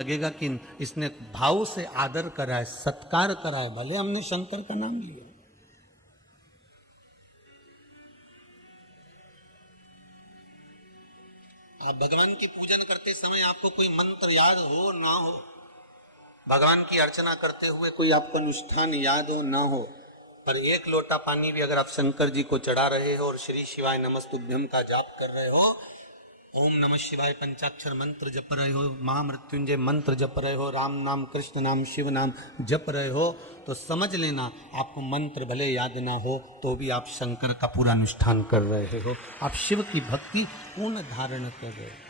लगेगा कि इसने भाव से आदर करा है, सत्कार करा है, भले हमने शंकर का नाम लिया। आप भगवान की पूजन करते समय आपको कोई मंत्र याद हो ना हो, भगवान की अर्चना करते हुए कोई आपको अनुष्ठान याद हो ना हो, पर एक लोटा पानी भी अगर आप शंकर जी को चढ़ा रहे हो और श्री शिवाय नमस्तुभ्यम का जाप कर रहे हो, ओम नमः शिवाय पंचाक्षर मंत्र जप रहे हो, महामृत्युंजय मंत्र जप रहे हो, राम नाम कृष्ण नाम शिव नाम जप रहे हो, तो समझ लेना आपको मंत्र भले याद ना हो तो भी आप शंकर का पूरा अनुष्ठान कर रहे हो, आप शिव की भक्ति पूर्ण धारण कर रहे हो।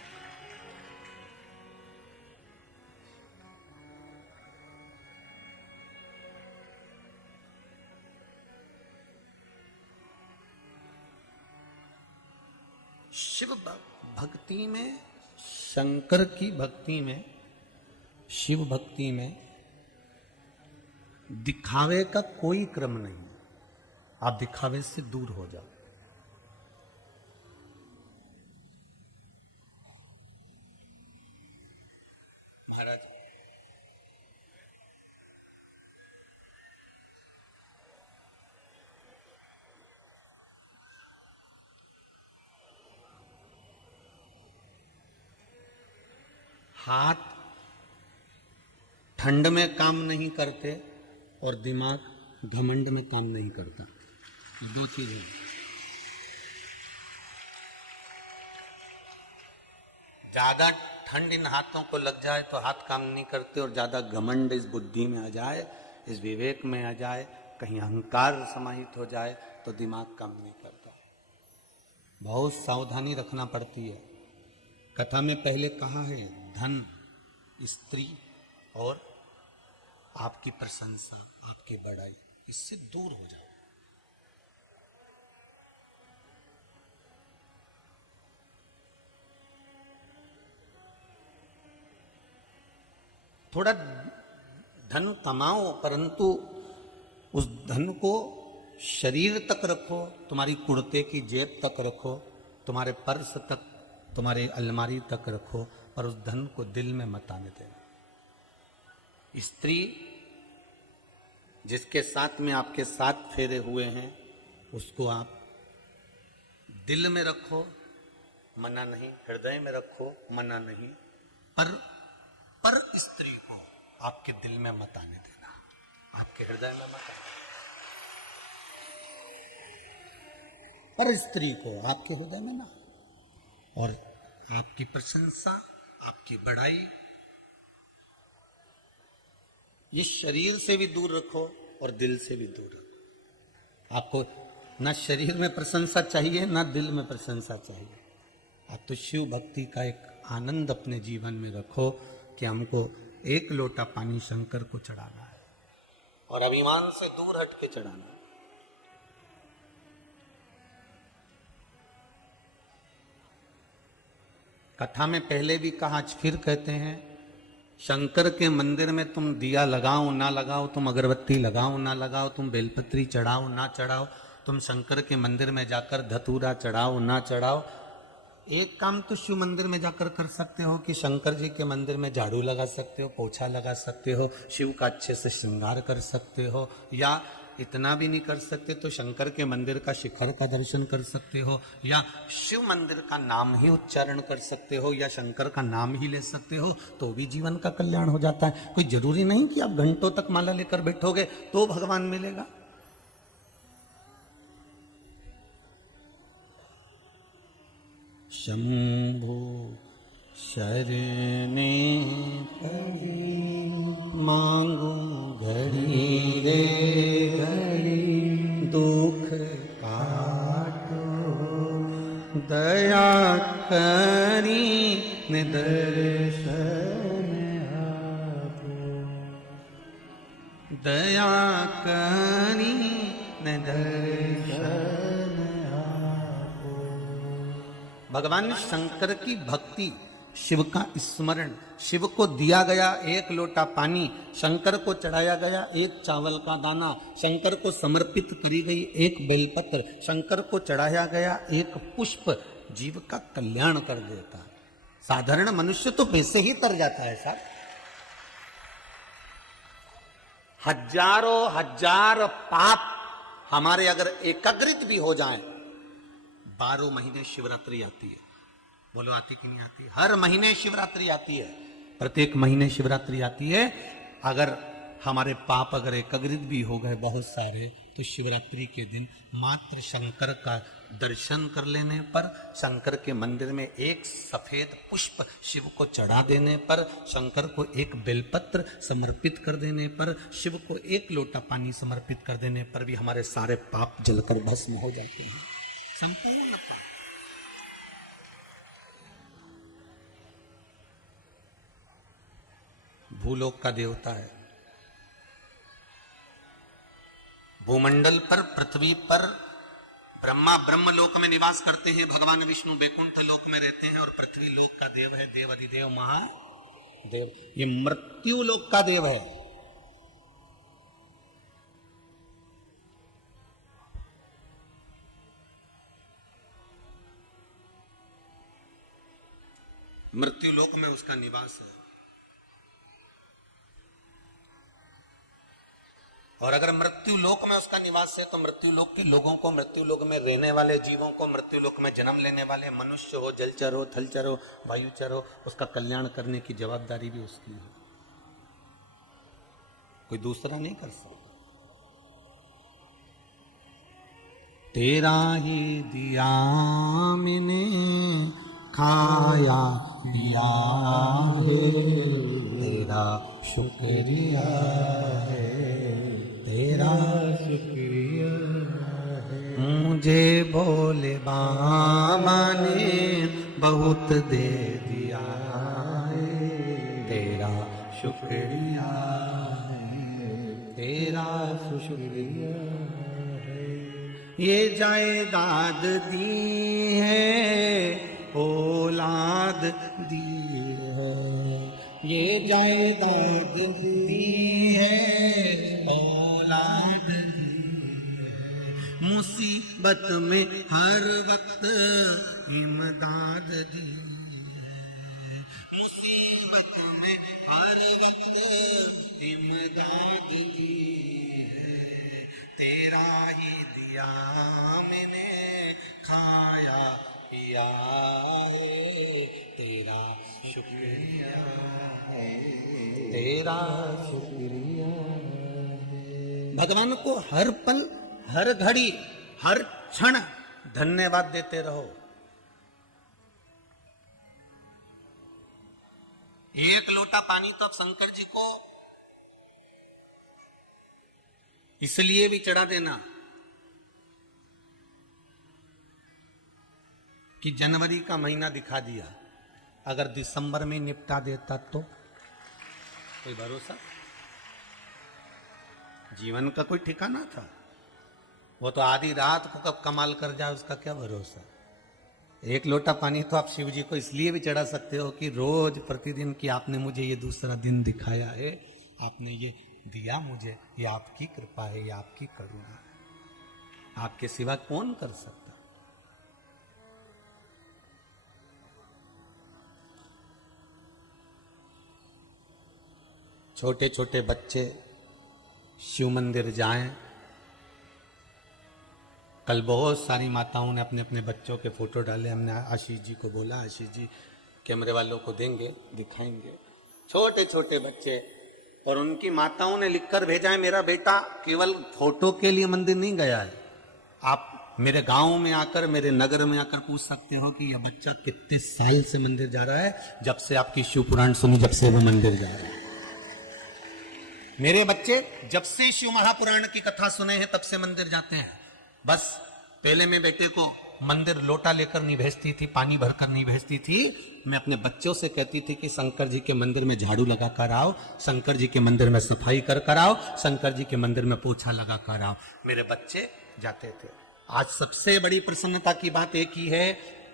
शिव भक्ति में, शंकर की भक्ति में, शिव भक्ति में दिखावे का कोई क्रम नहीं। आप दिखावे से दूर हो जाओ। महाराज हाथ ठंड में काम नहीं करते और दिमाग घमंड में काम नहीं करता, दो चीजें। ज्यादा ठंड इन हाथों को लग जाए तो हाथ काम नहीं करते, और ज्यादा घमंड इस बुद्धि में आ जाए, इस विवेक में आ जाए, कहीं अहंकार समाहित हो जाए तो दिमाग काम नहीं करता। बहुत सावधानी रखना पड़ती है। कथा में पहले कहा है, धन, स्त्री और आपकी प्रशंसा, आपकी बड़ाई, इससे दूर हो जाओ। थोड़ा धन कमाओ, परंतु उस धन को शरीर तक रखो, तुम्हारी कुर्ते की जेब तक रखो, तुम्हारे पर्स तक, तुम्हारे अलमारी तक रखो, पर उस धन को दिल में मत आने देना। स्त्री जिसके साथ में आपके 7 फेरे हुए हैं, उसको आप दिल में रखो, मना नहीं, हृदय में रखो, मना नहीं, पर स्त्री को आपके दिल में मत आने देना, आपके हृदय में मत आने देना। पर स्त्री को आपके हृदय में ना, और आपकी प्रशंसा, आपकी बढ़ाई, ये शरीर से भी दूर रखो और दिल से भी दूर रखो। आपको ना शरीर में प्रशंसा चाहिए, ना दिल में प्रशंसा चाहिए। आप तो शिव भक्ति का एक आनंद अपने जीवन में रखो कि हमको एक लोटा पानी शंकर को चढ़ाना है, और अभिमान से दूर हट के चढ़ाना है। कथा में पहले भी कहा, आज फिर कहते हैं, शंकर के मंदिर में तुम दिया लगाओ ना लगाओ, तुम अगरबत्ती लगाओ ना लगाओ, तुम बेलपत्री चढ़ाओ ना चढ़ाओ, तुम शंकर के मंदिर में जाकर धतूरा चढ़ाओ ना चढ़ाओ, एक काम तो शिव मंदिर में जाकर कर सकते हो कि शंकर जी के मंदिर में झाड़ू लगा सकते हो, पोछा लगा सकते हो, शिव का अच्छे से श्रृंगार कर सकते हो, या इतना भी नहीं कर सकते तो शंकर के मंदिर का शिखर का दर्शन कर सकते हो, या शिव मंदिर का नाम ही उच्चारण कर सकते हो, या शंकर का नाम ही ले सकते हो, तो भी जीवन का कल्याण हो जाता है। कोई जरूरी नहीं कि आप घंटों तक माला लेकर बैठोगे तो भगवान मिलेगा। शंभो शरणे पड़ी मांगू घड़ी रे घड़ी, दुख काटो दया करी निदर्शन आपो, दया करी निदर्शन। भगवान शंकर की भक्ति, शिव का स्मरण, शिव को दिया गया एक लोटा पानी, शंकर को चढ़ाया गया एक चावल का दाना, शंकर को समर्पित करी गई एक बेलपत्र, शंकर को चढ़ाया गया एक पुष्प जीव का कल्याण कर देता है। साधारण मनुष्य तो पैसे ही तर जाता है साहब, हजारों हजार पाप हमारे अगर एकाग्रित भी हो जाएं, 12 महीने शिवरात्रि आती है। बोलो आती कि नहीं आती? हर महीने शिवरात्रि आती है, प्रत्येक महीने शिवरात्रि आती है। अगर हमारे पाप अगर एकाग्रित भी हो गए बहुत सारे, तो शिवरात्रि के दिन मात्र शंकर का दर्शन कर लेने पर, शंकर के मंदिर में एक सफेद पुष्प शिव को चढ़ा देने पर, शंकर को एक बेलपत्र समर्पित कर देने पर, शिव को एक लोटा पानी समर्पित कर देने पर भी हमारे सारे पाप जलकर भस्म हो जाते हैं, संपूर्ण पाप। भूलोक का देवता है, भूमंडल पर, पृथ्वी पर ब्रह्मा ब्रह्मलोक में निवास करते हैं, भगवान विष्णु बैकुंठ लोक में रहते हैं, और पृथ्वी लोक का देव है देव अधिदेव महादेव। ये मृत्यु लोक का देव है। मृत्यु लोक में उसका निवास है। और अगर मृत्यु लोक में उसका निवास है, तो मृत्यु लोक के लोगों को, मृत्यु लोक में रहने वाले जीवों को, मृत्यु लोक में जन्म लेने वाले मनुष्य हो, जलचर हो, थलचर हो, वायुचर हो, उसका कल्याण करने की जवाबदारी भी उसकी है, कोई दूसरा नहीं कर सकता। तेरा ही दिया मैंने खाया पिया है, तेरा शुक्रिया है, तेरा शुक्रिया है। मुझे भोले बाबा ने बहुत दे दिया है, तेरा शुक्रिया है, तेरा शुक्रिया है। ये जायदाद दी है, औलाद दी है, ये जायदाद दी है, औलाद दी है। मुसीबत में हर वक्त इमदाद दी है, मुसीबत में हर वक्त इमदाद दी है। तेरा ही दिया मैंने खाया पिया है, तेरा शुक्रिया है, तेरा शुक्रिया है। भगवान को हर पल, हर घड़ी, हर क्षण धन्यवाद देते रहो। एक लोटा पानी तो अब शंकर जी को इसलिए भी चढ़ा देना कि जनवरी का महीना दिखा दिया, अगर दिसंबर में निपटा देता तो कोई भरोसा? जीवन का कोई ठिकाना था? वो तो आधी रात को कब कमाल कर जाए उसका क्या भरोसा। एक लोटा पानी तो आप शिव जी को इसलिए भी चढ़ा सकते हो कि रोज प्रतिदिन की आपने मुझे ये दूसरा दिन दिखाया है, आपने ये दिया मुझे, ये आपकी कृपा है, ये आपकी करुणा है, आपके सिवा कौन कर सकता। छोटे छोटे बच्चे शिव मंदिर जाएं। कल बहुत सारी माताओं ने अपने अपने बच्चों के फोटो डाले। हमने आशीष जी को बोला, आशीष जी कैमरे वालों को देंगे, दिखाएंगे। छोटे छोटे बच्चे और उनकी माताओं ने लिखकर भेजा है, मेरा बेटा केवल फोटो के लिए मंदिर नहीं गया है। आप मेरे गांव में आकर, मेरे नगर में आकर पूछ सकते हो कि यह बच्चा कितने साल से मंदिर जा रहा है। जब से आपकी शिव पुराण सुनी, जब से वो मंदिर जा रहा है। मेरे बच्चे जब से शिव महापुराण की कथा सुने हैं तब से मंदिर जाते हैं। बस पहले मैं बेटे को मंदिर लोटा लेकर नहीं भेजती थी, पानी भरकर नहीं भेजती थी। मैं अपने बच्चों से कहती थी कि शंकर जी के मंदिर में झाड़ू लगा कर आओ, शंकर जी के मंदिर में सफाई कर आओ, शंकर जी के मंदिर में पोछा लगा कर आओ। मेरे बच्चे जाते थे। आज सबसे बड़ी प्रसन्नता की बात एक ही है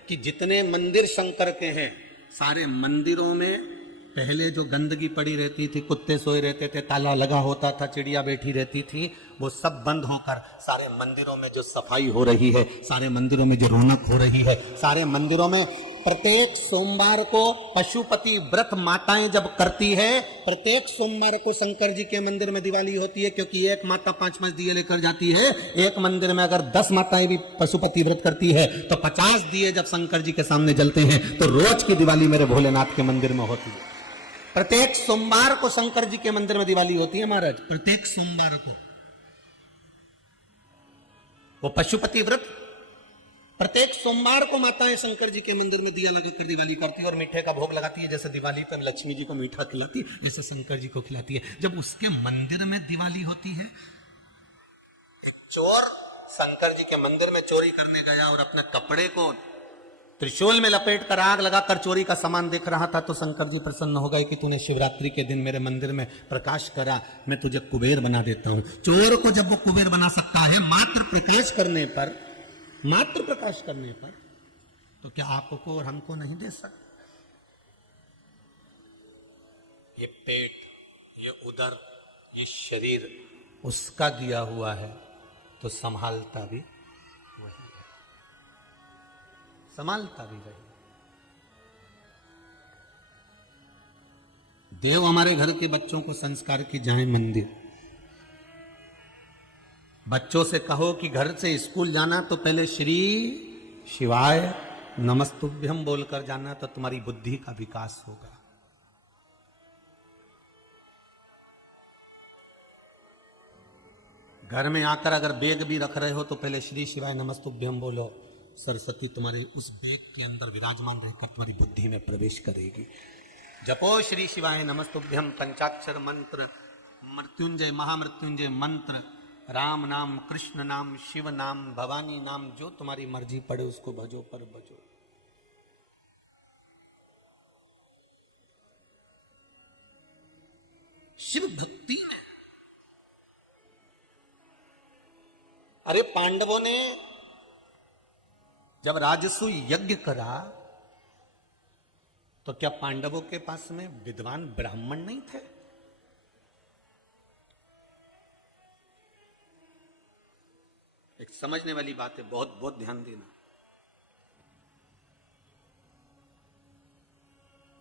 कि जितने मंदिर शंकर के हैं, सारे मंदिरों में पहले जो गंदगी पड़ी रहती थी, कुत्ते सोए रहते थे, ताला लगा होता था, चिड़िया बैठी रहती थी, वो सब बंद होकर सारे मंदिरों में जो सफाई हो रही है, सारे मंदिरों में जो रौनक हो रही है, सारे मंदिरों में प्रत्येक सोमवार को पशुपति व्रत माताएं जब करती है, प्रत्येक सोमवार को शंकर जी के मंदिर में दिवाली होती है, क्योंकि एक माता 5-5 दिए लेकर जाती है। एक मंदिर में अगर 10 माताएं भी पशुपति व्रत करती है तो 50 दिए जब शंकर जी के सामने जलते हैं, तो रोज की दिवाली मेरे भोलेनाथ के मंदिर में होती है। प्रत्येक सोमवार को शंकर जी के मंदिर में दिवाली होती है महाराज, प्रत्येक सोमवार को। वो पशुपति व्रत प्रत्येक सोमवार को माताएं शंकर जी के मंदिर में दिया लगाकर दिवाली करती है और मीठे का भोग लगाती है। जैसे दिवाली पर लक्ष्मी जी को मीठा खिलाती है, ऐसे शंकर जी को खिलाती है। जब उसके मंदिर में दिवाली होती है, एक चोर शंकर जी के मंदिर में चोरी करने गया और अपने कपड़े को त्रिशूल में लपेट कर आग लगाकर चोरी का सामान देख रहा था, तो शंकर जी प्रसन्न हो गए कि तूने शिवरात्रि के दिन मेरे मंदिर में प्रकाश करा, मैं तुझे कुबेर बना देता हूं। चोर को जब वो कुबेर बना सकता है मात्र प्रकाश करने पर, मात्र प्रकाश करने पर, तो क्या आपको और हमको नहीं दे सकता? ये पेट, ये उदर, ये शरीर उसका दिया हुआ है, तो संभालता भी वही है, संभालता भी वही। देव हमारे घर के बच्चों को संस्कार की जाए मंदिर। बच्चों से कहो कि घर से स्कूल जाना तो पहले श्री शिवाय नमस्तुभ्यम बोलकर जाना, तो तुम्हारी बुद्धि का विकास होगा। घर में आकर अगर बैग भी रख रहे हो तो पहले श्री शिवाय नमस्तुभ्यम बोलो, सरस्वती तुम्हारे उस बैग के अंदर विराजमान रहकर तुम्हारी बुद्धि में प्रवेश करेगी। जपो श्री शिवाय नमस्तुभ्यम पंचाक्षर मंत्र, मृत्युंजय महामृत्युंजय मंत्र, राम नाम, कृष्ण नाम, शिव नाम, भवानी नाम, जो तुम्हारी मर्जी पड़े उसको भजो पर भजो। शिव भक्ति में, अरे पांडवों ने जब राजसूय यज्ञ करा तो क्या पांडवों के पास में विद्वान ब्राह्मण नहीं थे? एक समझने वाली बात है, बहुत बहुत ध्यान देना।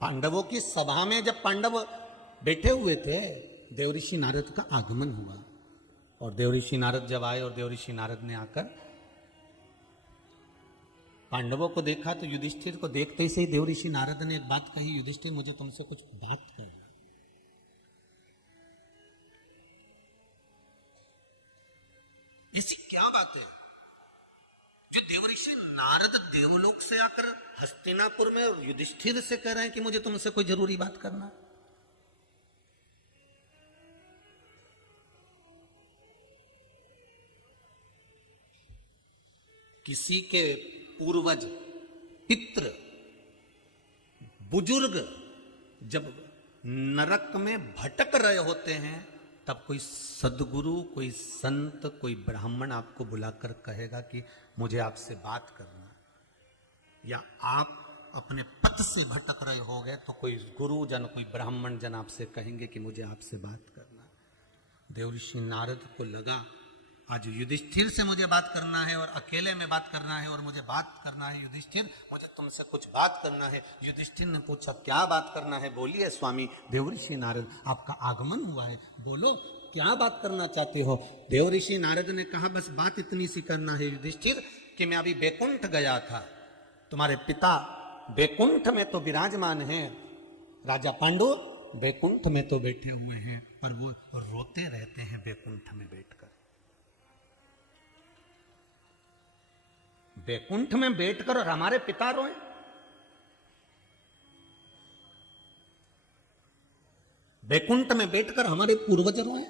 पांडवों की सभा में जब पांडव बैठे हुए थे, देवऋषि नारद का आगमन हुआ, और देवऋषि नारद जब आए और देवऋषि नारद ने आकर पांडवों को देखा, तो युधिष्ठिर को देखते ही से देवऋषि नारद ने एक बात कही, युधिष्ठिर मुझे तुमसे कुछ बात करना। ऐसी क्या बात है जो देवऋषि नारद देवलोक से आकर हस्तिनापुर में और युधिष्ठिर से कह रहे हैं कि मुझे तुमसे कोई जरूरी बात करना? किसी के पूर्वज, पितृ, बुजुर्ग जब नरक में भटक रहे होते हैं, तब कोई सदगुरु, कोई संत, कोई ब्राह्मण आपको बुलाकर कहेगा कि मुझे आपसे बात करना, या आप अपने पथ से भटक रहे हो गए तो कोई गुरु जन, कोई ब्राह्मण जन आपसे कहेंगे कि मुझे आपसे बात करना। देवऋषि नारद को लगा आज युधिष्ठिर से मुझे बात करना है और अकेले में बात करना है और मुझे बात करना है। युधिष्ठिर, मुझे तुमसे कुछ बात करना है। युधिष्ठिर ने पूछा क्या बात करना है? बोलिए स्वामी। देवऋषि नारद, आपका आगमन हुआ है, बोलो क्या बात करना चाहते हो? देवऋषि नारद ने कहा बस बात इतनी सी करना है युधिष्ठिर कि मैं अभी बैकुंठ गया था, तुम्हारे पिता बैकुंठ में तो विराजमान है, राजा पांडु बैकुंठ में तो बैठे हुए हैं, पर वो रोते रहते हैं बैकुंठ में बैठकर। बैकुंठ में बैठकर और हमारे पिता रोए? बैकुंठ में बैठकर हमारे पूर्वज रोए?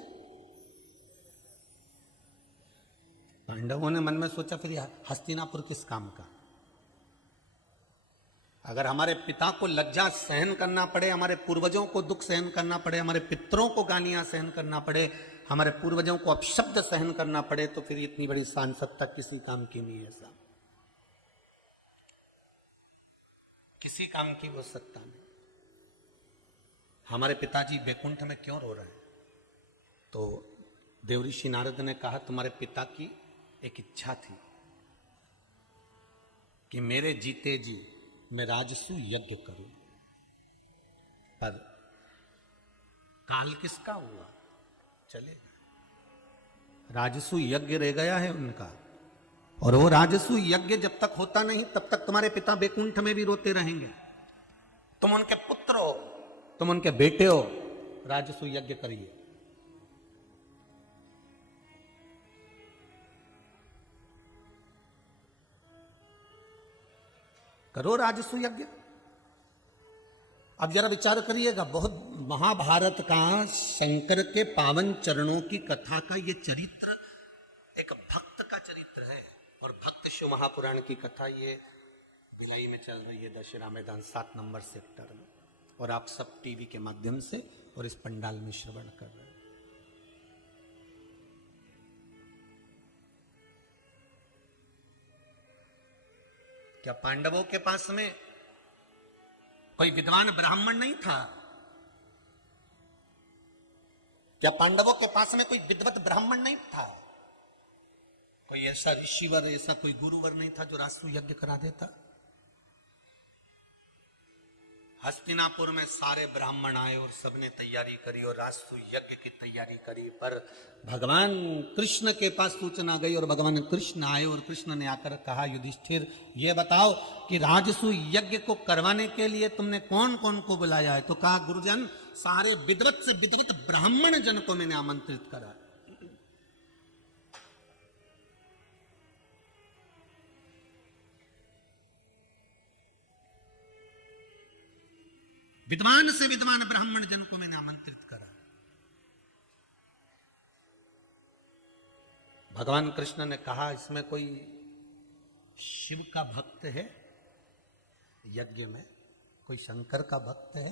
पांडवों ने मन में सोचा फिर हस्तिनापुर किस काम का? अगर हमारे पिता को लज्जा सहन करना पड़े, हमारे पूर्वजों को दुख सहन करना पड़े, हमारे पितरों को गालियां सहन करना पड़े, हमारे पूर्वजों को अपशब्द सहन करना पड़े, तो फिर इतनी बड़ी सांसदता किसी काम की नहीं है साहब, किसी काम की वो सत्ता नहीं। हमारे पिताजी बैकुंठ में क्यों रो रहे हैं? तो देवऋषि नारद ने कहा तुम्हारे पिता की एक इच्छा थी कि मेरे जीते जी मैं राजसू यज्ञ करूं, पर काल किसका हुआ, चले गए। राजसू यज्ञ रह गया है उनका, और वो राजसू यज्ञ जब तक होता नहीं तब तक तुम्हारे पिता बैकुंठ में भी रोते रहेंगे। तुम उनके पुत्र हो, तुम उनके बेटे हो, राजसू यज्ञ करिए। करो राजसू यज्ञ। अब जरा विचार करिएगा, बहुत महाभारत का शंकर के पावन चरणों की कथा का ये चरित्र एक भक्त का चरित्र है, और भक्त शिव महापुराण की कथा ये भिलाई में चल रही है, दशहरा मैदान 7 नंबर सेक्टर में, और आप सब टीवी के माध्यम से और इस पंडाल में श्रवण कर रहे हैं। क्या पांडवों के पास में कोई विद्वान ब्राह्मण नहीं था? क्या पांडवों के पास में कोई विद्वत ब्राह्मण नहीं था? कोई ऐसा ऋषिवर, ऐसा कोई गुरुवर नहीं था जो राजसू यज्ञ करा देता? हस्तिनापुर में सारे ब्राह्मण आए और सबने तैयारी करी और राजसू यज्ञ की तैयारी करी, पर भगवान कृष्ण के पास सूचना गई और भगवान कृष्ण आए और कृष्ण ने आकर कहा, युधिष्ठिर ये बताओ कि राजसू यज्ञ को करवाने के लिए तुमने कौन कौन को बुलाया है? तो कहा, गुरुजन सारे विद्वत से विद्वत ब्राह्मण जन को मैंने आमंत्रित करा। विद्वान से विद्वान ब्राह्मण जन को मैंने आमंत्रित करा। भगवान कृष्ण ने कहा, इसमें कोई शिव का भक्त है? यज्ञ में कोई शंकर का भक्त है?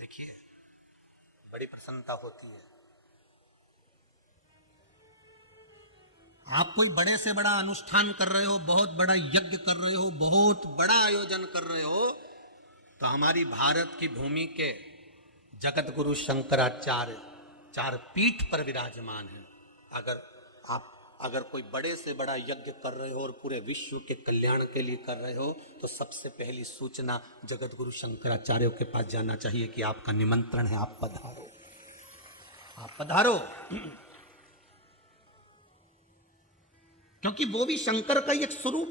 देखिए, बड़ी प्रसन्नता होती है। आप कोई बड़े से बड़ा अनुष्ठान कर रहे हो, बहुत बड़ा यज्ञ कर रहे हो, बहुत बड़ा आयोजन कर रहे हो, तो हमारी भारत की भूमि के जगत गुरु शंकराचार्य 4 पीठ पर विराजमान है। अगर कोई बड़े से बड़ा यज्ञ कर रहे हो और पूरे विश्व के कल्याण के लिए कर रहे हो, तो सबसे पहली सूचना जगत गुरु शंकराचार्य के पास जाना चाहिए कि आपका निमंत्रण है, आप पधारो, आप पधारो। क्योंकि वो भी शंकर का एक स्वरूप,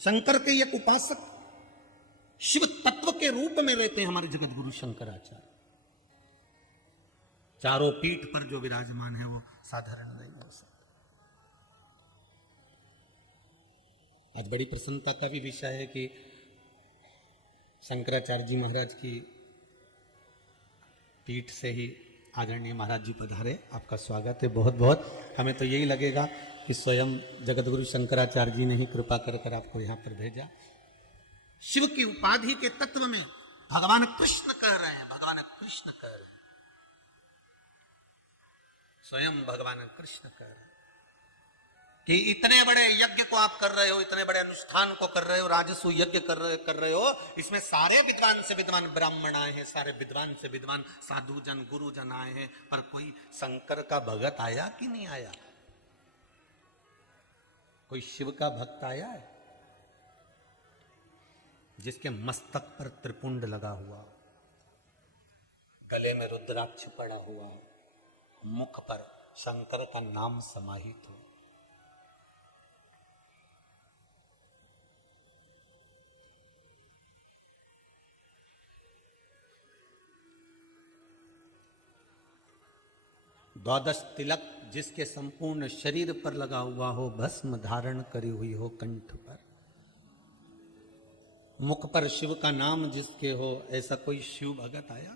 शंकर के एक उपासक, शिव तत्व के रूप में रहते हैं हमारे जगत गुरु शंकराचार्य। 4 पीठ पर जो विराजमान है वो साधारण नहीं हो सकता। आज बड़ी प्रसन्नता का भी विषय है कि शंकराचार्य जी महाराज की पीठ से ही आदरणीय महाराज जी पधारे। आपका स्वागत है बहुत बहुत। हमें तो यही लगेगा कि स्वयं जगत गुरु शंकराचार्य जी ने ही कृपा कर आपको यहाँ पर भेजा। शिव की उपाधि के तत्व में भगवान कृष्ण कह रहे हैं, भगवान कृष्ण कह रहे हैं, स्वयं भगवान कृष्ण कह रहे हैं कि इतने बड़े यज्ञ को आप कर रहे हो, इतने बड़े अनुष्ठान को कर रहे हो, राजसू यज्ञ कर रहे हो, इसमें सारे विद्वान से विद्वान ब्राह्मण आए हैं, सारे विद्वान से विद्वान साधु जन गुरु जन आए हैं, पर कोई शंकर का भगत आया कि नहीं आया? कोई शिव का भक्त आया है जिसके मस्तक पर त्रिपुंड लगा हुआ, गले में रुद्राक्ष पड़ा हुआ, मुख पर शंकर का नाम समाहित हो? द्वादश तिलक जिसके संपूर्ण शरीर पर लगा हुआ हो, भस्म धारण करी हुई हो कंठ पर, मुख पर शिव का नाम जिसके हो, ऐसा कोई शिव भगत आया?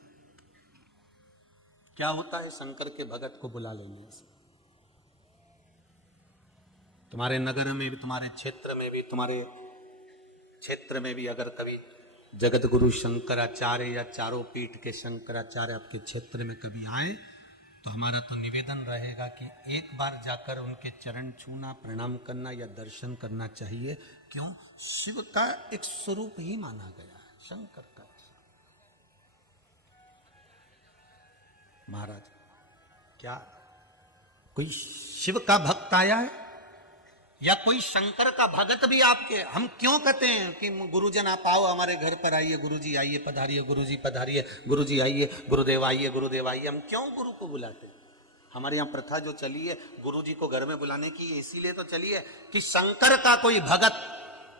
क्या होता है शंकर के भगत को बुला लेने से? तुम्हारे नगर में भी, तुम्हारे क्षेत्र में भी, तुम्हारे क्षेत्र में भी अगर कभी जगत गुरु शंकराचार्य या 4 पीठ के शंकराचार्य आपके क्षेत्र में कभी आए, तो हमारा तो निवेदन रहेगा कि एक बार जाकर उनके चरण छूना, प्रणाम करना या दर्शन करना चाहिए। क्यों? शिव का एक स्वरूप ही माना गया है, शंकर का। महाराज, क्या कोई शिव का भक्त आया है या कोई शंकर का भगत भी आपके? हम क्यों कहते हैं कि गुरुजन आप आओ हमारे घर पर आइए, गुरुजी आइए पधारिए, गुरुजी पधारिए, गुरुजी आइए, गुरुदेव आइए, गुरुदेव आइए। हम क्यों गुरु को बुलाते हैं? हमारे यहाँ प्रथा जो चली है गुरुजी को घर में बुलाने की, इसीलिए तो चली है कि शंकर का कोई भगत,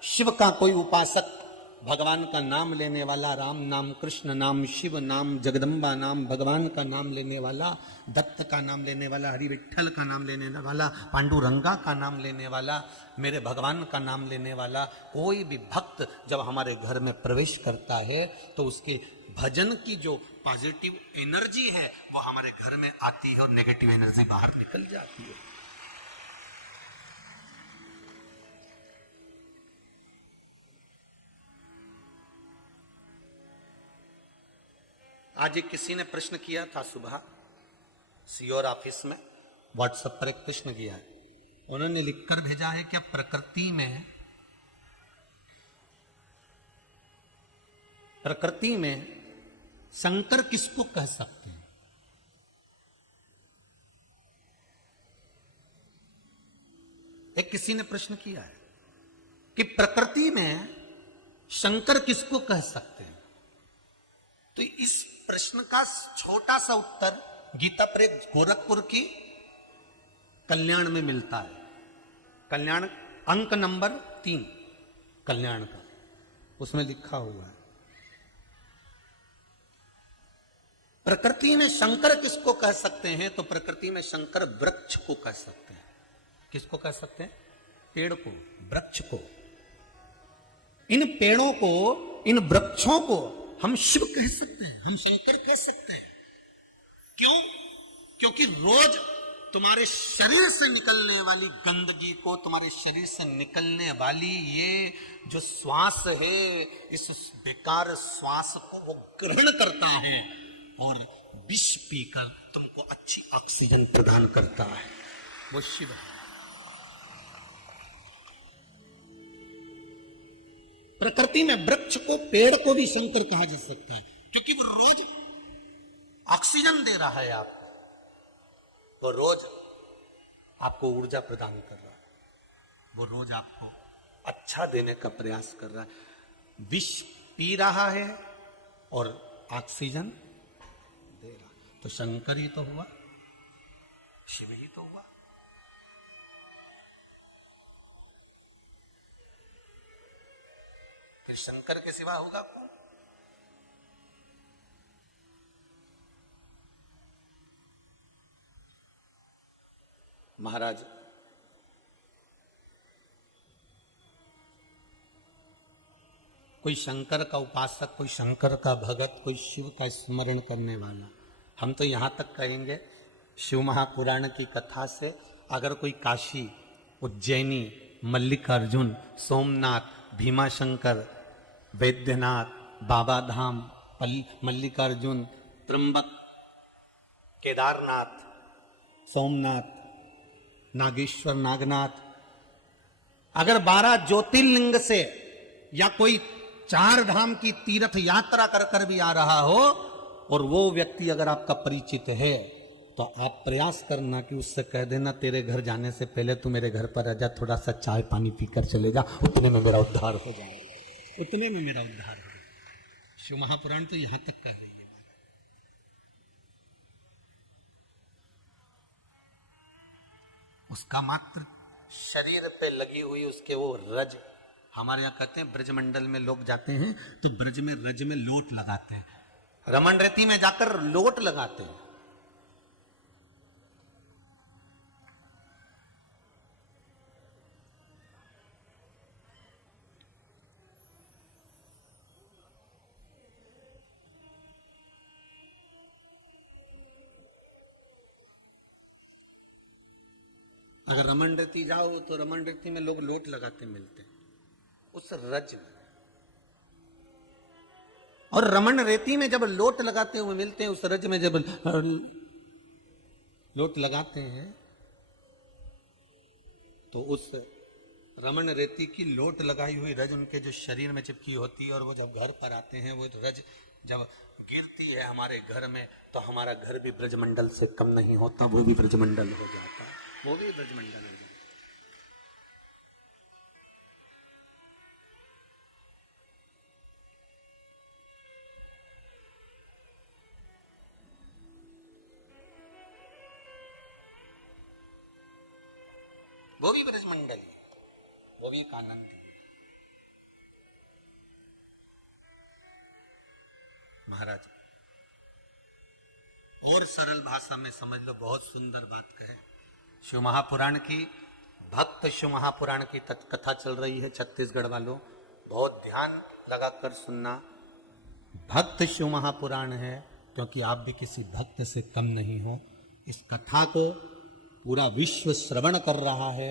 शिव का कोई उपासक, भगवान का नाम लेने वाला, राम नाम, कृष्ण नाम, शिव नाम, जगदम्बा नाम, भगवान का नाम लेने वाला, दत्त का नाम लेने वाला, हरि विठल का नाम लेने वाला, पांडुरंगा का नाम लेने वाला, मेरे भगवान का नाम लेने वाला कोई भी भक्त जब हमारे घर में प्रवेश करता है तो उसके भजन की जो पॉजिटिव एनर्जी है वो हमारे घर में आती है और नेगेटिव एनर्जी बाहर निकल जाती है। आज एक किसी ने प्रश्न किया था सुबह सीओर ऑफिस में, व्हाट्सएप पर एक प्रश्न किया है। उन्होंने लिखकर भेजा है कि प्रकृति में शंकर किसको कह सकते हैं? एक किसी ने प्रश्न किया है कि प्रकृति में शंकर किसको कह सकते हैं। तो इस प्रश्न का छोटा सा उत्तर गीता प्रेस गोरखपुर की कल्याण में मिलता है। कल्याण अंक नंबर 3 कल्याण का, उसमें लिखा हुआ है प्रकृति में शंकर किसको कह सकते हैं। तो प्रकृति में शंकर वृक्ष को कह सकते हैं। किसको कह सकते हैं? पेड़ को, वृक्ष को। इन पेड़ों को, इन वृक्षों को हम शिव कह सकते हैं, हम शंकर कह सकते हैं। क्यों? क्योंकि रोज तुम्हारे शरीर से निकलने वाली गंदगी को, तुम्हारे शरीर से निकलने वाली ये जो श्वास है, इस बेकार श्वास को वो ग्रहण करता है और विष पीकर तुमको अच्छी ऑक्सीजन प्रदान करता है। वो शिव है। प्रकृति में वृक्ष को, पेड़ को भी शंकर कहा जा सकता है क्योंकि वो रोज ऑक्सीजन दे रहा है आपको, वो रोज आपको ऊर्जा प्रदान कर रहा है, वो रोज आपको अच्छा देने का प्रयास कर रहा है। विष पी रहा है और ऑक्सीजन दे रहा है। तो शंकर ही तो हुआ, शिव ही तो हुआ। फिर शंकर के सिवा होगा कौन? महाराज, कोई शंकर का उपासक, कोई शंकर का भगत, कोई शिव का स्मरण करने वाला, हम तो यहां तक कहेंगे शिव महापुराण की कथा से अगर कोई काशी, उज्जैनी, मल्लिकार्जुन, सोमनाथ, भीमाशंकर, वैद्यनाथ, बाबा धाम, मल्लिकार्जुन, त्र्यंबक, केदारनाथ, सोमनाथ, नागेश्वर, नागनाथ, अगर 12 ज्योतिर्लिंग से या कोई 4 धाम की तीर्थ यात्रा कर कर भी आ रहा हो और वो व्यक्ति अगर आपका परिचित है तो आप प्रयास करना कि उससे कह देना तेरे घर जाने से पहले तू मेरे घर पर आ जा, थोड़ा सा चाय पानी पीकर चले जा, उतने में मेरा उद्धार हो जाएगा, उतने में मेरा उद्धार हो जाएगा। शिव महापुराण तो यहां तक कह रही है। उसका मात्र शरीर पे लगी हुई उसके वो रज, हमारे यहाँ कहते हैं ब्रजमंडल में लोग जाते हैं तो ब्रज में रज में लोट लगाते हैं, रमन रेती में जाकर लोट लगाते हैं। अगर रमन रेती जाओ तो रमन रेती में लोग लोट लगाते मिलते हैं उस रज में, और रमन रेती में जब लोट लगाते हुए मिलते हैं उस रज में, जब लोट लगाते हैं तो उस रमण रेती की लोट लगाई हुई रज उनके जो शरीर में चिपकी होती है, और वो जब घर पर आते हैं वो रज जब गिरती है हमारे घर में, तो हमारा घर भी ब्रजमंडल से कम नहीं होता, वो भी ब्रजमंडल हो जाता है, वो भी ब्रजमंडल है। वो भी ब्रजमंडल है, वो भी एक आनंद है। महाराज और सरल भाषा में समझ लो, बहुत सुंदर बात कहे। शिव महापुराण की, भक्त शिव महापुराण की कथा चल रही है छत्तीसगढ़ वालों, बहुत ध्यान लगाकर सुनना। भक्त शिव महापुराण है, क्योंकि आप भी किसी भक्त से कम नहीं हो। इस कथा को पूरा विश्व श्रवण कर रहा है,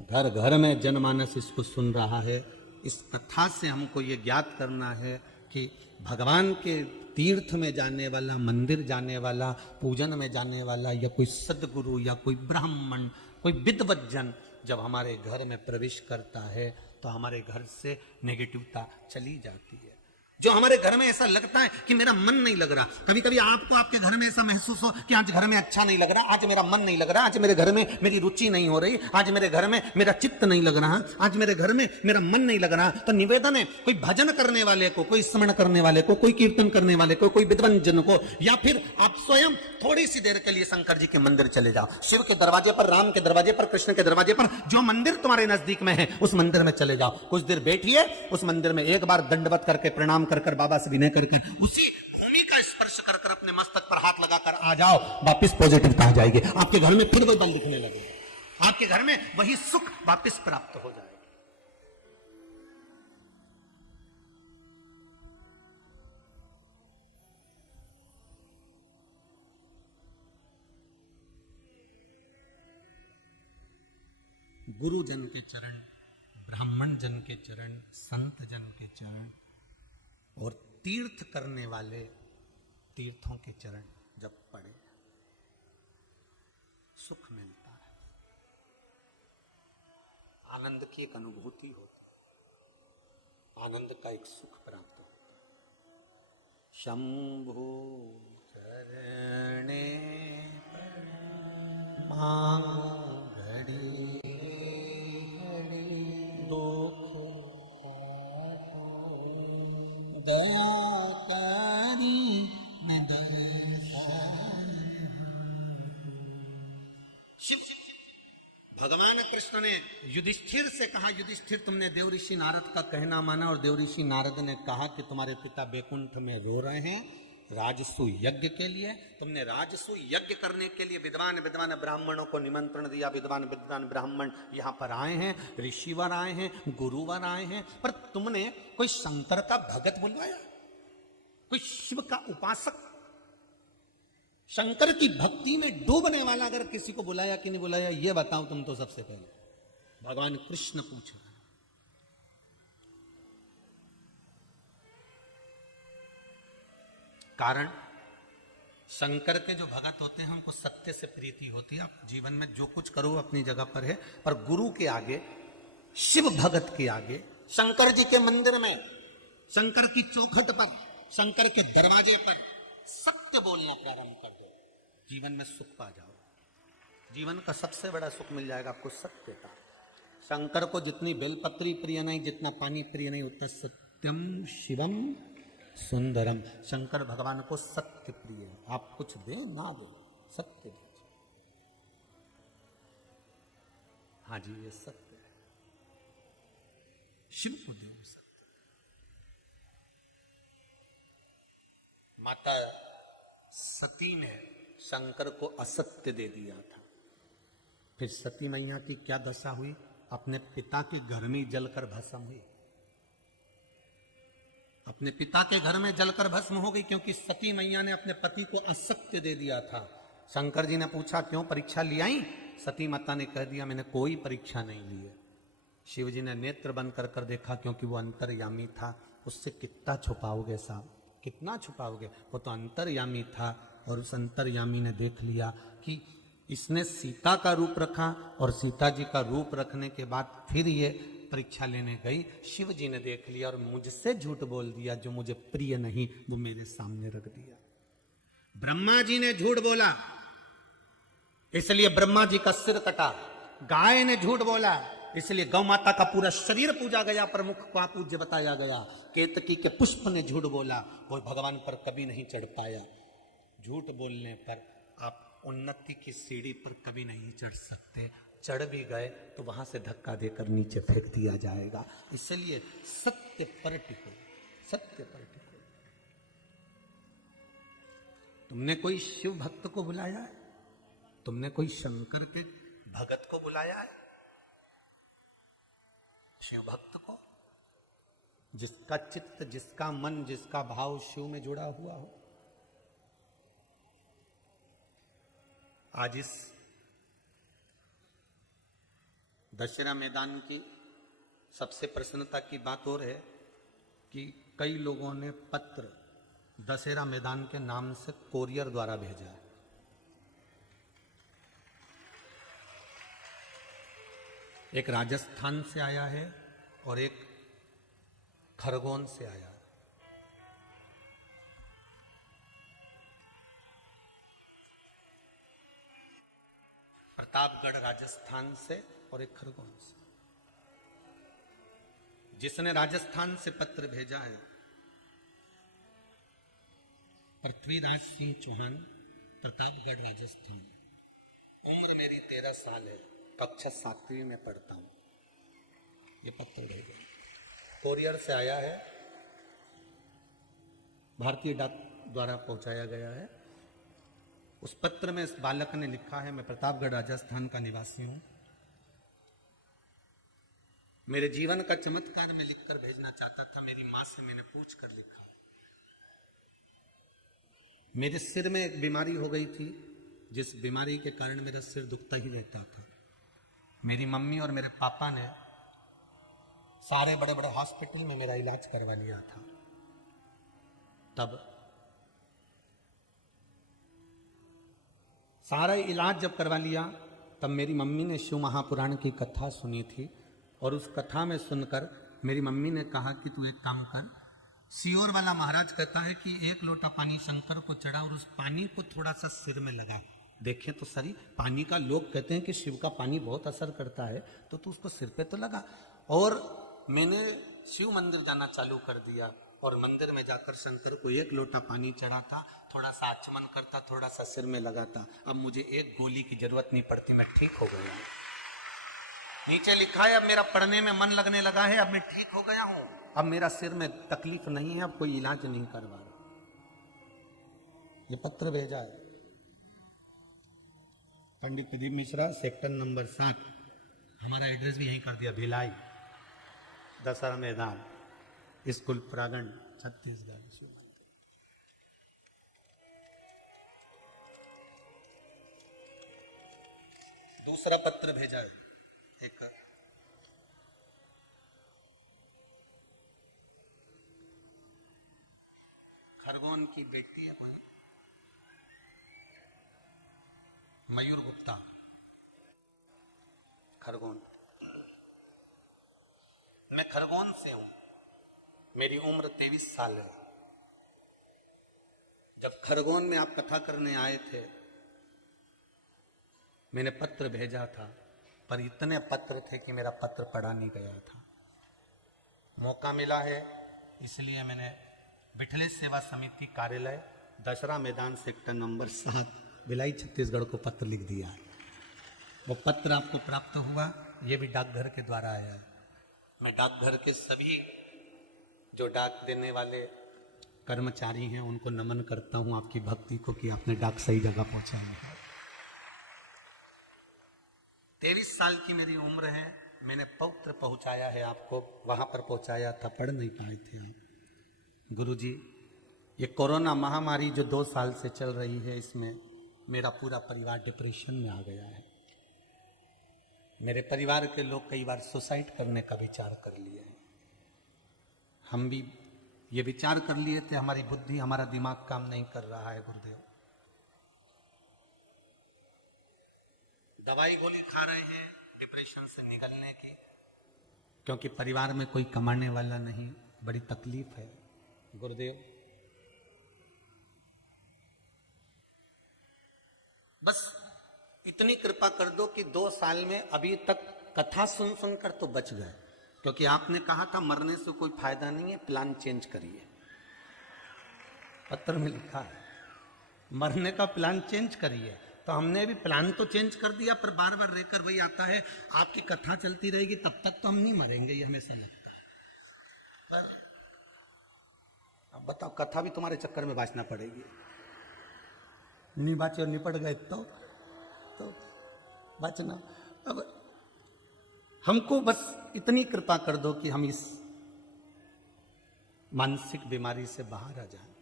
घर घर में जनमानस इसको सुन रहा है। इस कथा से हमको ये ज्ञात करना है कि भगवान के तीर्थ में जाने वाला, मंदिर जाने वाला, पूजन में जाने वाला, या कोई सदगुरु या कोई ब्राह्मण, कोई विद्वत जन जब हमारे घर में प्रवेश करता है तो हमारे घर से नेगेटिवता चली जाती है। जो हमारे घर में ऐसा लगता है कि मेरा मन नहीं लग रहा, कभी कभी आपको आपके घर में ऐसा महसूस हो कि आज घर में अच्छा नहीं लग रहा, आज मेरा मन नहीं लग रहा, आज मेरे घर में मेरी रुचि नहीं हो रही, आज मेरे घर में मेरा चित्त नहीं लग रहा, आज मेरे घर में मेरा मन नहीं लग रहा, तो निवेदन है कोई भजन करने वाले को, कोई स्मरण करने वाले को, कोई कीर्तन करने वाले को, कोई विद्वान जन को, या फिर आप स्वयं थोड़ी सी देर के लिए शंकर जी के मंदिर चले जाओ, शिव के दरवाजे पर, राम के दरवाजे पर, कृष्ण के दरवाजे पर, जो मंदिर तुम्हारे नजदीक में है उस मंदिर में चले जाओ, कुछ देर बैठिए उस मंदिर में, एक बार दंडवत करके प्रणाम कर बाबा से विनय करके उसी भूमि का स्पर्श कर अपने मस्तक पर हाथ लगाकर आ जाओ, वापस पॉजिटिव आ जाएगी, आपके घर में फिर वही बल दिखने लगेगा, आपके घर में वही सुख वापस प्राप्त हो जाएगा। गुरुजन के चरण, ब्राह्मण जन के चरण, संत जन के चरण और तीर्थ करने वाले तीर्थों के चरण जब पड़े, सुख मिलता है, आनंद की एक अनुभूति होती, आनंद का एक सुख प्राप्त होता। शंभु चरणे मांगो घड़ी दया करी शिव। भगवान कृष्ण ने युधिष्ठिर से कहा, युधिष्ठिर तुमने देवऋषि नारद का कहना माना, और देवऋषि नारद ने कहा कि तुम्हारे पिता बैकुंठ में रो रहे हैं राजसु यज्ञ के लिए, तुमने राजसु यज्ञ करने के लिए विद्वान विद्वान ब्राह्मणों को निमंत्रण दिया, विद्वान विद्वान ब्राह्मण यहाँ पर आए हैं, ऋषिवर आए हैं, गुरुवर आए हैं, पर तुमने कोई शंकर का भगत बुलवाया, कोई शिव का उपासक, शंकर की भक्ति में डूबने वाला अगर किसी को बुलाया कि नहीं बुलाया, ये बताओ तुम तो सबसे पहले। भगवान कृष्ण पूछा, कारण शंकर के जो भगत होते हैं उनको सत्य से प्रीति होती है, आप जीवन में जो कुछ करो अपनी जगह पर है, पर गुरु के आगे, शिव भगत के आगे, शंकर जी के मंदिर में, शंकर की चौखट पर, शंकर के दरवाजे पर सत्य बोलना प्रारंभ कर दो, जीवन में सुख पा जाओ, जीवन का सबसे बड़ा सुख मिल जाएगा आपको सत्य का। शंकर को जितनी बेलपत्री प्रिय नहीं, जितना पानी प्रिय नहीं, उतना सत्यम शिवम सुंदरम, शंकर भगवान को सत्य प्रिय है। आप कुछ दे ना दे, सत्य दीजिए। हाँ जी, ये सत्य है, शिव को दे सत्य। माता सती ने शंकर को असत्य दे दिया था, फिर सती मैया की क्या दशा हुई, अपने पिता के घर में जलकर भस्म हुई, अपने पिता के घर में जलकर भस्म हो गई, क्योंकि सती मैया ने अपने पति को असत्य दे दिया था। शंकर जी ने पूछा क्यों, परीक्षा ली आई? सती माता ने कह दिया मैंने कोई परीक्षा नहीं ली है। शिव जी ने नेत्र बंद कर कर देखा, क्योंकि वो अंतर्यामी था, उससे कितना छुपाओगे साहब, कितना छुपाओगे, वो तो अंतर्यामी था। और उस अंतर्यामी ने देख लिया कि इसने सीता का रूप रखा और सीता जी का रूप रखने के बाद फिर ये परीक्षा लेने गई। शिव जी ने देख लिया और मुझसे झूठ बोल दिया, जो मुझे प्रिय नहीं वो मेरे सामने रख दिया। ब्रह्मा जी ने झूठ बोला इसलिए ब्रह्मा जी का सिर कटा। गाय ने झूठ बोला इसलिए गौ माता का पूरा शरीर पूजा गया, प्रमुख का पूज्य बताया गया। केतकी के पुष्प ने झूठ बोला, वो भगवान पर कभी नहीं चढ़ पाया। झूठ बोलने पर आप उन्नति की सीढ़ी पर कभी नहीं चढ़ सकते। चढ़ भी गए तो वहां से धक्का देकर नीचे फेंक दिया जाएगा। इसलिए सत्य पर टिको, सत्य पर टिको। तुमने कोई शिव भक्त को बुलाया है? तुमने कोई शंकर के भगत को बुलाया है? शिव भक्त को, जिसका चित्त, जिसका मन, जिसका भाव शिव में जुड़ा हुआ हो। आज इस दशहरा मैदान की सबसे प्रसन्नता की बात और है कि कई लोगों ने पत्र दशहरा मैदान के नाम से कोरियर द्वारा भेजा है। एक राजस्थान से आया है और एक खरगोन से आया है। प्रतापगढ़ राजस्थान से और एक खरगोन से। जिसने राजस्थान से पत्र भेजा है, पृथ्वीराज सिंह चौहान, प्रतापगढ़ राजस्थान। उम्र मेरी 13 साल है, कक्षा 7वीं में पढ़ता हूं। ये पत्र भेजा कोरियर से आया है, भारतीय डाक द्वारा पहुंचाया गया है। उस पत्र में इस बालक ने लिखा है, मैं प्रतापगढ़ राजस्थान का निवासी हूं। मेरे जीवन का चमत्कार मैं लिखकर भेजना चाहता था। मेरी मां से मैंने पूछ कर लिखा। मेरे सिर में एक बीमारी हो गई थी, जिस बीमारी के कारण मेरा सिर दुखता ही रहता था। मेरी मम्मी और मेरे पापा ने सारे बड़े बड़े हॉस्पिटल में मेरा इलाज करवा लिया था। तब सारा इलाज जब करवा लिया, तब मेरी मम्मी ने शिव महापुराण की कथा सुनी थी और उस कथा में सुनकर मेरी मम्मी ने कहा कि तू एक काम कर। सियोर वाला महाराज कहता है कि 1 लोटा पानी शंकर को चढ़ा और उस पानी को थोड़ा सा सिर में लगा। देखें तो सही, पानी का लोग कहते हैं कि शिव का पानी बहुत असर करता है, तो तू उसको सिर पे तो लगा। और मैंने शिव मंदिर जाना चालू कर दिया और मंदिर में जाकर शंकर को 1 लोटा पानी चढ़ाता, थोड़ा सा आचमन करता, थोड़ा सा सिर में लगाता। अब मुझे एक गोली की जरूरत नहीं पड़ती, मैं ठीक हो गया। नीचे लिखा है, अब मेरा पढ़ने में मन लगने लगा है, अब मैं ठीक हो गया हूं, अब मेरा सिर में तकलीफ नहीं है, अब कोई इलाज नहीं करवा रहा। ये पत्र भेजा है पंडित प्रदीप मिश्रा, सेक्टर नंबर 7। हमारा एड्रेस भी यहीं कर दिया, भिलाई, दशहरा मैदान, स्कूल प्रांगण, छत्तीसगढ़। शिव मंदिर। दूसरा पत्र भेजा है एक खरगोन की बेटी है, कोई मयूर गुप्ता, खरगोन। मैं खरगोन से हूं, मेरी उम्र 23 साल है। जब खरगोन में आप कथा करने आए थे, मैंने पत्र भेजा था, पर इतने पत्र थे कि मेरा पत्र पढ़ा नहीं गया था। मौका मिला है इसलिए मैंने बिठले सेवा समिति कार्यालय, दशहरा मैदान, सेक्टर नंबर 7, भिलाई, छत्तीसगढ़ को पत्र लिख दिया है। वो पत्र आपको प्राप्त हुआ, ये भी डाकघर के द्वारा आया है। मैं डाकघर के सभी जो डाक देने वाले कर्मचारी हैं उनको नमन करता हूं आपकी भक्ति को कि आपने डाक सही जगह पहुंचाया है। 23 साल की मेरी उम्र है, मैंने पत्र पहुंचाया है आपको, वहां पर पहुंचाया था, पढ़ नहीं पाए थे आप। गुरुजी, ये कोरोना महामारी जो 2 साल से चल रही है, इसमें मेरा पूरा परिवार डिप्रेशन में आ गया है। मेरे परिवार के लोग कई बार सुसाइड करने का विचार कर लिए हैं। हम भी ये विचार कर लिए थे, हमारी बुद्धि, हमारा दिमाग काम नहीं कर रहा है गुरुदेव। दवाई गोली खा रहे हैं डिप्रेशन से निकलने की, क्योंकि परिवार में कोई कमाने वाला नहीं, बड़ी तकलीफ है। गुरुदेव बस इतनी कृपा कर दो कि 2 साल में अभी तक कथा सुन सुनकर तो बच गए, क्योंकि आपने कहा था मरने से कोई फायदा नहीं है, प्लान चेंज करिए। पत्र में लिखा है मरने का प्लान चेंज करिए, तो हमने भी प्लान तो चेंज कर दिया, पर बार बार रेकर वही आता है, आपकी कथा चलती रहेगी तब तक तो हम नहीं मरेंगे, ये हमेशा लगता है। पर अब बताओ, कथा भी तुम्हारे चक्कर में बांचना पड़ेगी। नहीं बाचे और निपट गए तो बचना। अब हमको बस इतनी कृपा कर दो कि हम इस मानसिक बीमारी से बाहर आ जाएं।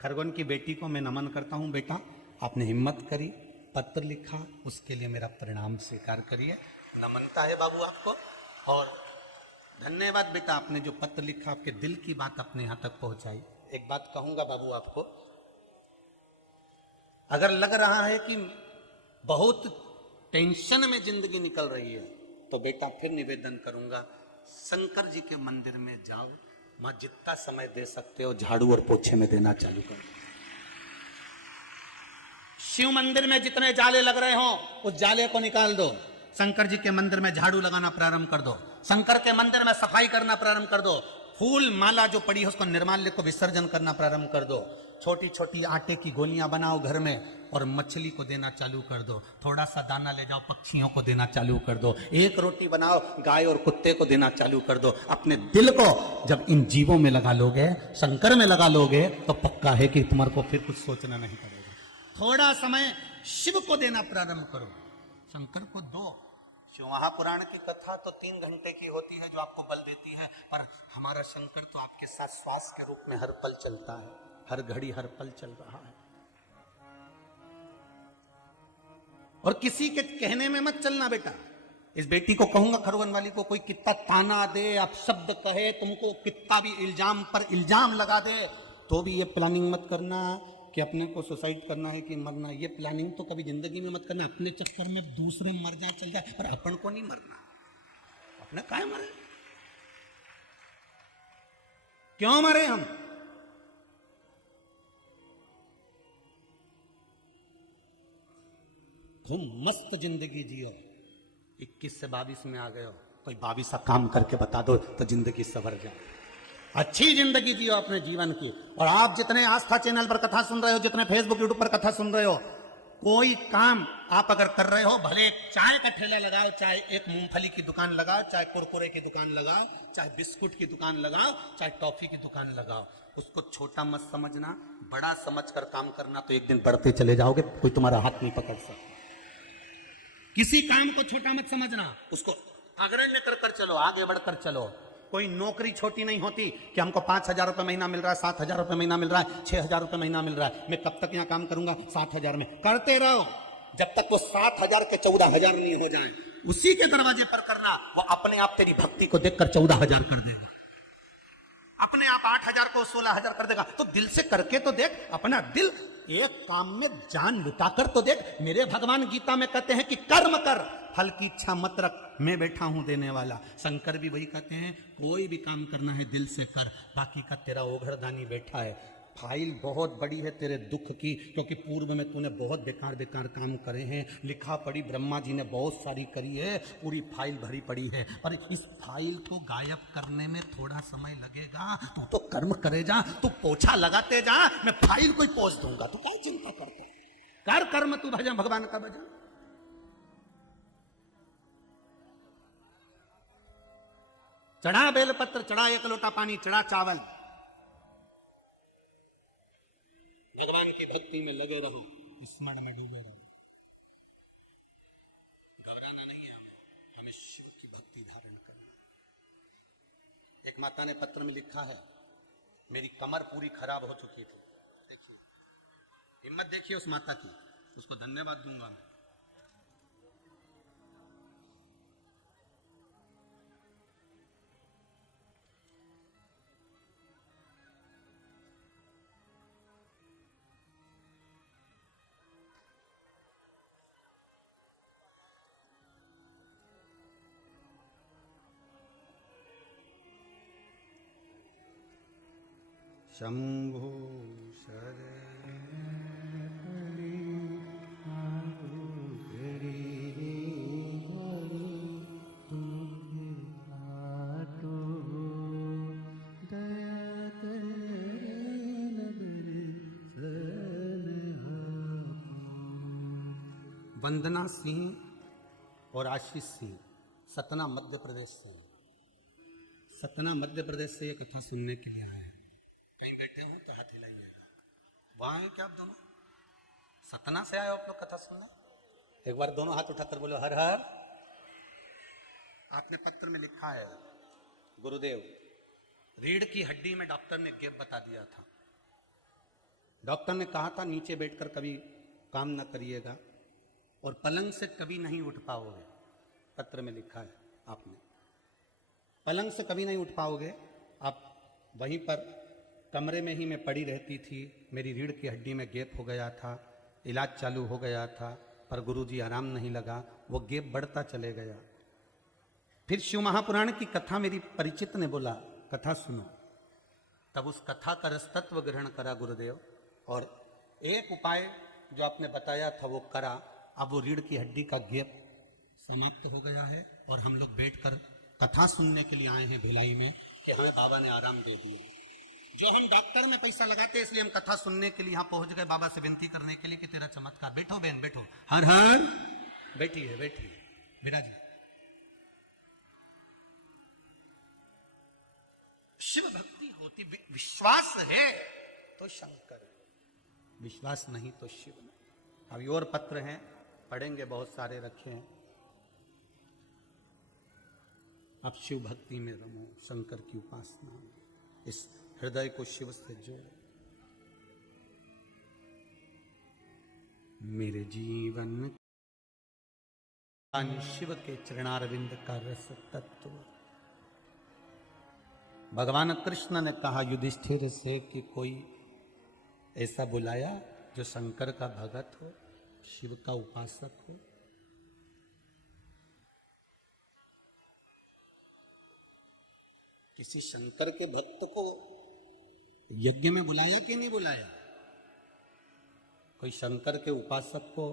खरगोन की बेटी को मैं नमन करता हूं। बेटा, आपने हिम्मत करी, पत्र लिखा, उसके लिए मेरा प्रणाम स्वीकार करिए। नमनता है बाबू आपको, और धन्यवाद बेटा, आपने जो पत्र लिखा, आपके दिल की बात अपने यहां तक पहुंचाई। एक बात कहूंगा बाबू आपको, अगर लग रहा है कि बहुत टेंशन में जिंदगी निकल रही है, तो बेटा फिर निवेदन करूंगा, शंकर जी के मंदिर में जाओ, मां जितना समय दे सकते हो झाड़ू और पोछे में देना चालू कर दो। शिव मंदिर में जितने जाले लग रहे हो उस जाले को निकाल दो। शंकर जी के मंदिर में झाड़ू लगाना प्रारंभ कर दो, शंकर के मंदिर में सफाई करना प्रारंभ कर दो, फूल माला जो पड़ी है उसको निर्माल्य को विसर्जन करना प्रारंभ कर दो, छोटी छोटी आटे की गोलियां बनाओ घर में और मछली को देना चालू कर दो, थोड़ा सा दाना ले जाओ पक्षियों को देना चालू कर दो, एक रोटी बनाओ गाय और कुत्ते को देना चालू कर दो। अपने दिल को जब इन जीवों में लगा लोगे, शंकर में लगा लोगे, तो पक्का है कि तुम्हारे को फिर कुछ सोचना नहीं पड़ेगा। थोड़ा समय शिव को देना प्रारंभ करो, शंकर को दो। शिव महापुराण की कथा तो 3 घंटे की होती है जो आपको बल देती है, पर हमारा शंकर तो आपके साथ श्वास के रूप में हर पल चलता है, हर घड़ी हर पल चल रहा है। और किसी के कहने में मत चलना बेटा। इस बेटी को कहूंगा खरगोन वाली को, कोई कितना ताना दे, आप शब्द कहे, तुमको कितना भी इल्जाम पर इल्जाम लगा दे, तो भी ये प्लानिंग मत करना कि अपने को सुसाइड करना है कि मरना। ये प्लानिंग तो कभी जिंदगी में मत करना। अपने चक्कर में दूसरे मर जाए चल जाए, पर अपन को नहीं मरना। अपने काहे मरे, क्यों मरे हम? खूब मस्त जिंदगी जियो। 21 से 22 में आ गए हो, कोई 22 काम करके बता दो तो जिंदगी सवर जाए। अच्छी जिंदगी जियो अपने जीवन की। और आप जितने आस्था चैनल पर कथा सुन रहे हो, जितने फेसबुक यूट्यूब पर कथा सुन रहे हो, कोई काम आप अगर कर रहे हो, भले एक चाय का ठेला लगाओ, चाहे एक मूंगफली की दुकान लगाओ, चाहे कुरकुरे की दुकान लगाओ, चाहे बिस्कुट की दुकान लगाओ, चाहे टॉफी की दुकान लगाओ, उसको छोटा मत समझना, बड़ा समझकर काम करना, तो एक दिन बढ़ते चले जाओगे, कोई तुम्हारा हाथ नहीं पकड़ सकता। किसी काम को छोटा मत समझना, उसको अग्रण्य कर चलो, आगे बढ़कर चलो। कोई नौकरी छोटी नहीं होती कि हमको 5,000 रुपए महीना मिल रहा है, 7,000 रुपए महीना मिल रहा है, 6,000 रुपए महीना मिल रहा है, मैं कब तक यहाँ काम करूंगा 7,000 में? करते रहो जब तक वो 7,000 के 14,000 नहीं हो जाए। उसी के दरवाजे पर करना, वो अपने आप तेरी भक्ति को देखकर 14,000 कर देगा, अपने आप 8,000 को 16,000 कर देगा। तो दिल से करके तो देख, अपना दिल एक काम में जान लुटाकर तो देख। मेरे भगवान गीता में कहते हैं कि कर्म कर, फल की इच्छा मत रख, मैं बैठा हूं देने वाला। शंकर भी वही कहते हैं, कोई भी काम करना है दिल से कर, बाकी का तेरा ओघरदानी बैठा है। फाइल बहुत बड़ी है तेरे दुख की, क्योंकि पूर्व में तूने बहुत बेकार बेकार काम करे हैं, लिखा पढ़ी ब्रह्मा जी ने बहुत सारी करी है, पूरी फाइल भरी पड़ी है। पर इस फाइल को गायब करने में थोड़ा समय लगेगा। तू तो कर्म करे जा, तू पोछा लगाते जा, मैं फाइल को ही पोछ दूंगा, तू क्या चिंता करता है? कर कर्म, तू भजन भगवान का भजन। चढ़ा बेलपत्र, चढ़ा 1 लोटा पानी, चढ़ा चावल, भगवान की भक्ति में लगे रहो, स्मरण में डूबे रहो। घबराना नहीं है हमें शिव की भक्ति धारण करनी। एक माता ने पत्र में लिखा है, मेरी कमर पूरी खराब हो चुकी थी। देखिए हिम्मत, देखिए उस माता की, उसको धन्यवाद दूंगा मैं। शंभो शरण वंदना सिंह और आशीष सिंह सतना मध्य प्रदेश से। सतना मध्य प्रदेश से ये कथा सुनने के लिए आए हैं। कहीं बैठे हो तो हाथ हिलाइएगा। वहां हैं क्या आप दोनों? सतना से आए हो आप लोग कथा सुनने? एक बार दोनों हाथ उठाकर बोलो हर हर। आपने पत्र में लिखा है, गुरुदेव रीढ़ की हड्डी में डॉक्टर ने गैप बता दिया था। डॉक्टर ने कहा था नीचे बैठकर कभी काम ना करिएगा और पलंग से कभी नहीं उठ पाओगे। पत्र में लिखा है आपने, पलंग से कभी नहीं उठ पाओगे। आप वहीं पर कमरे में ही मैं पड़ी रहती थी। मेरी रीढ़ की हड्डी में गैप हो गया था, इलाज चालू हो गया था, पर गुरुजी आराम नहीं लगा, वो गैप बढ़ता चले गया। फिर शिव महापुराण की कथा मेरी परिचित ने बोला कथा सुनो। तब उस कथा का रसतत्व ग्रहण करा गुरुदेव, और एक उपाय जो आपने बताया था वो करा। अब वो रीढ़ की हड्डी का गैप समाप्त हो गया है और हम लोग बैठकर कथा सुनने के लिए आए हैं भिलाई में कि हमें बाबा ने आराम दे दिया। जो हम डॉक्टर में पैसा लगाते हैं इसलिए हम कथा सुनने के लिए यहाँ पहुंच गए, बाबा से विनती करने के लिए कि तेरा चमत्कार। बैठो बहन बैठो, हर हर। बैठिए बैठिए विराजी। शिव भक्ति होती, विश्वास है तो शंकर, विश्वास नहीं तो शिव नहीं। अभी और पत्र हैं, पढ़ेंगे, बहुत सारे रखे हैं। आप शिव भक्ति में रमो, शंकर की उपासना में, इस हृदय को शिव से जोड़ो। मेरे जीवन शिव के चरणारविंद का रस तत्व। भगवान कृष्ण ने कहा युधिष्ठिर से कि कोई ऐसा बुलाया जो शंकर का भगत हो, शिव का उपासक हो। किसी शंकर के भक्त को यज्ञ में बुलाया कि नहीं बुलाया? कोई शंकर के उपासक को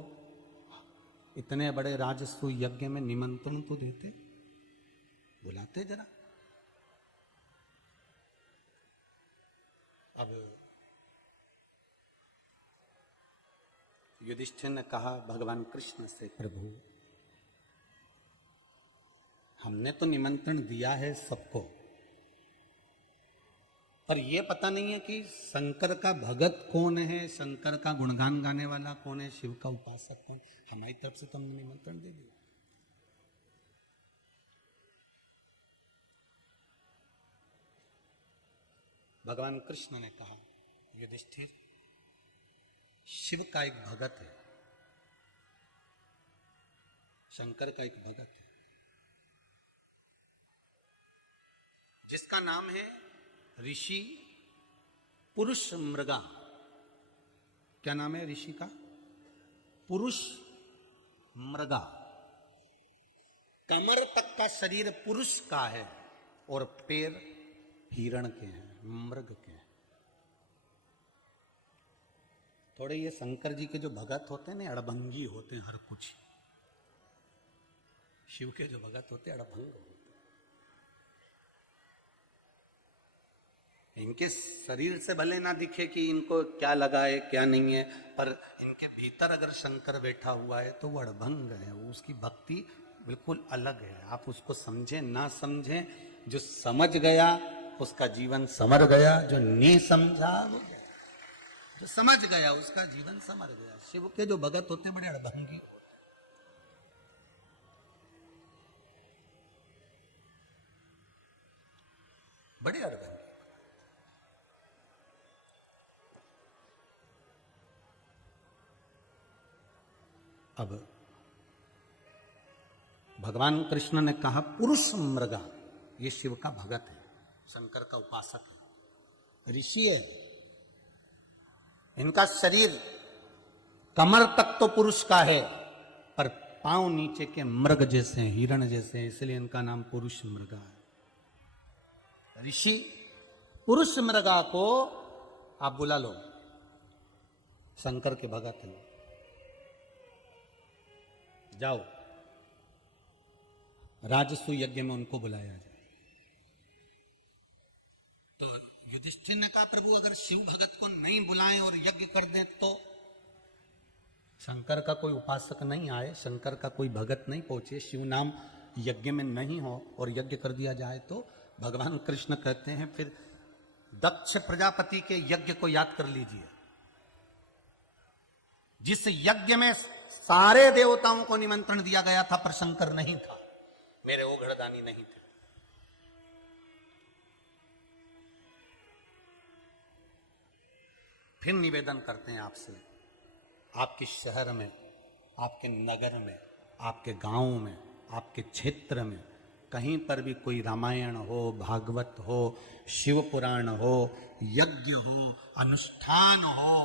इतने बड़े राजस्व यज्ञ में निमंत्रण तो देते, बुलाते जरा। अब युधिष्ठिर ने कहा भगवान कृष्ण से, प्रभु हमने तो निमंत्रण दिया है सबको, पर यह पता नहीं है कि शंकर का भगत कौन है, शंकर का गुणगान गाने वाला कौन है, शिव का उपासक कौन। हमारी तरफ से तो हमने निमंत्रण दे दिया। भगवान कृष्ण ने कहा युधिष्ठिर, शिव का एक भगत है, शंकर का एक भगत है, जिसका नाम है ऋषि पुरुष मृगा। क्या नाम है ऋषि का? पुरुष मृगा। कमर तक का शरीर पुरुष का है और पैर हिरण के हैं, मृग के हैं। थोड़े ये शंकर जी के जो भगत होते हैं ना, अड़भंगी होते हैं हर कुछ। शिव के जो भगत होते हैं अड़भंग होते हैं। इनके शरीर से भले ना दिखे कि इनको क्या लगा है क्या नहीं है, पर इनके भीतर अगर शंकर बैठा हुआ है तो वो अड़भंग है, वो उसकी भक्ति बिल्कुल अलग है। आप उसको समझें ना समझें, जो समझ गया उसका जीवन समर गया, जो नहीं समझा वो गया। जो समझ गया उसका जीवन समर गया। शिव के जो भगत होते बड़े अड़भंगी, बड़े अड़भंगी। अब भगवान कृष्ण ने कहा पुरुष मृगा, ये शिव का भगत है, शंकर का उपासक है, ऋषि है। इनका शरीर कमर तक तो पुरुष का है, पर पांव नीचे के मृग जैसे हैं, हिरण जैसे हैं, इसलिए इनका नाम पुरुष मृगा है। ऋषि पुरुष मृगा को आप बुला लो, शंकर के भगत हैं, जाओ राजसू यज्ञ में उनको बुलाया जाए। तो युधिष्ठिर ने कहा प्रभु अगर शिव भगत को नहीं बुलाएं और यज्ञ कर दें तो? शंकर का कोई उपासक नहीं आए, शंकर का कोई भगत नहीं पहुंचे, शिव नाम यज्ञ में नहीं हो और यज्ञ कर दिया जाए तो? भगवान कृष्ण कहते हैं फिर दक्ष प्रजापति के यज्ञ को याद कर लीजिए, जिस यज्ञ में सारे देवताओं को निमंत्रण दिया गया था पर शंकर नहीं था, मेरे ओघड़दानी नहीं थे। फिर निवेदन करते हैं आपसे, आपके शहर में, आपके नगर में, आपके गांव में, आपके क्षेत्र में कहीं पर भी कोई रामायण हो, भागवत हो, शिव पुराण हो, यज्ञ हो, अनुष्ठान हो,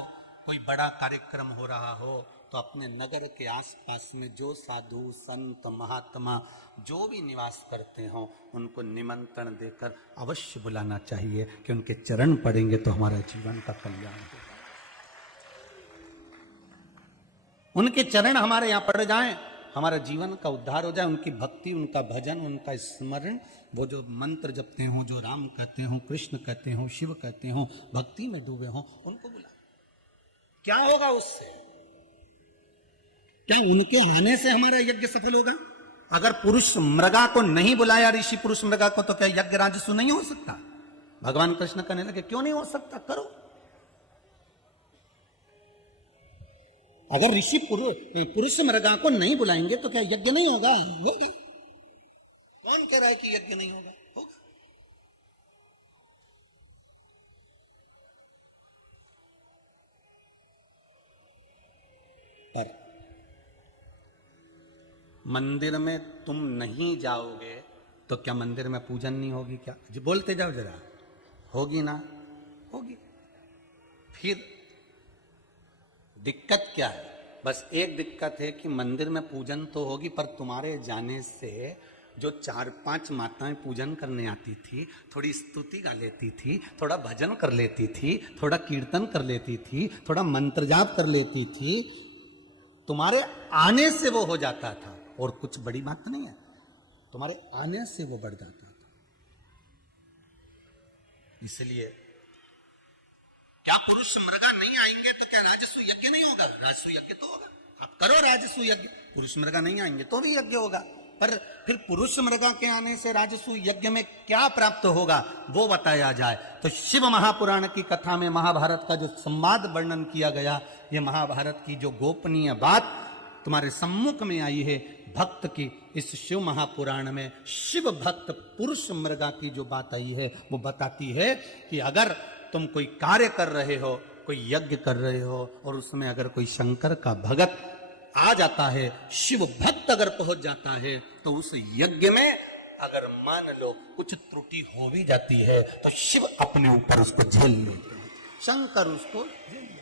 कोई बड़ा कार्यक्रम हो रहा हो तो अपने नगर के आसपास में जो साधु संत महात्मा जो भी निवास करते हो उनको निमंत्रण देकर अवश्य बुलाना चाहिए कि उनके चरण पड़ेंगे तो हमारा जीवन का कल्याण होगा। उनके चरण हमारे यहां पड़ जाएं, हमारा जीवन का उद्धार हो जाए। उनकी भक्ति, उनका भजन, उनका स्मरण, वो जो मंत्र जपते हो, जो राम कहते हो, कृष्ण कहते हो, शिव कहते हो, भक्ति में डूबे हो, उनको बुला। क्या होगा उससे? क्या उनके आने से हमारा यज्ञ सफल होगा? अगर पुरुष मृगा को नहीं बुलाया, ऋषि पुरुष मृगा को, तो क्या यज्ञ राजस्व नहीं हो सकता? भगवान कृष्ण कहने लगे क्यों नहीं हो सकता, करो। अगर ऋषि पुरुष मृगा को नहीं बुलाएंगे तो क्या यज्ञ नहीं होगा? होगा। कौन कह रहा है कि यज्ञ नहीं होगा? होगा। पर मंदिर में तुम नहीं जाओगे तो क्या मंदिर में पूजन नहीं होगी क्या? जी बोलते जाओ जरा, होगी ना? होगी। फिर दिक्कत क्या है? बस एक दिक्कत है कि मंदिर में पूजन तो होगी पर तुम्हारे जाने से जो 4-5 माताएं पूजन करने आती थी, थोड़ी स्तुति गा लेती थी, थोड़ा भजन कर लेती थी, थोड़ा कीर्तन कर लेती थी, थोड़ा मंत्र जाप कर लेती थी, तुम्हारे आने से वो हो जाता था। और कुछ बड़ी बात नहीं है, तुम्हारे आने से वो बढ़ जाता था। इसलिए क्या पुरुष मृगा नहीं आएंगे तो क्या राजस्व यज्ञ नहीं होगा? राजस्व यज्ञ तो होगा। आप करो राजस्व यज्ञ, पुरुष मृगा नहीं आएंगे तो भी यज्ञ होगा। पर फिर पुरुष मृगा के आने से राजस्व यज्ञ में क्या प्राप्त होगा वो बताया जाए। तो शिव महापुराण की कथा में महाभारत का जो संवाद वर्णन किया गया, ये महाभारत की जो गोपनीय बात तुम्हारे सम्मुख में आई है भक्त की, इस शिव महापुराण में शिव भक्त पुरुष मृगा की जो बात आई है वो बताती है कि अगर तुम कोई कार्य कर रहे हो, कोई यज्ञ कर रहे हो और उसमें अगर कोई शंकर का भगत आ जाता है, शिव भक्त अगर पहुंच जाता है, तो उस यज्ञ में अगर मान लो कुछ त्रुटि हो भी जाती है तो शिव अपने ऊपर उसको झेल लेते हैं, शंकर उसको झेल लेते हैं।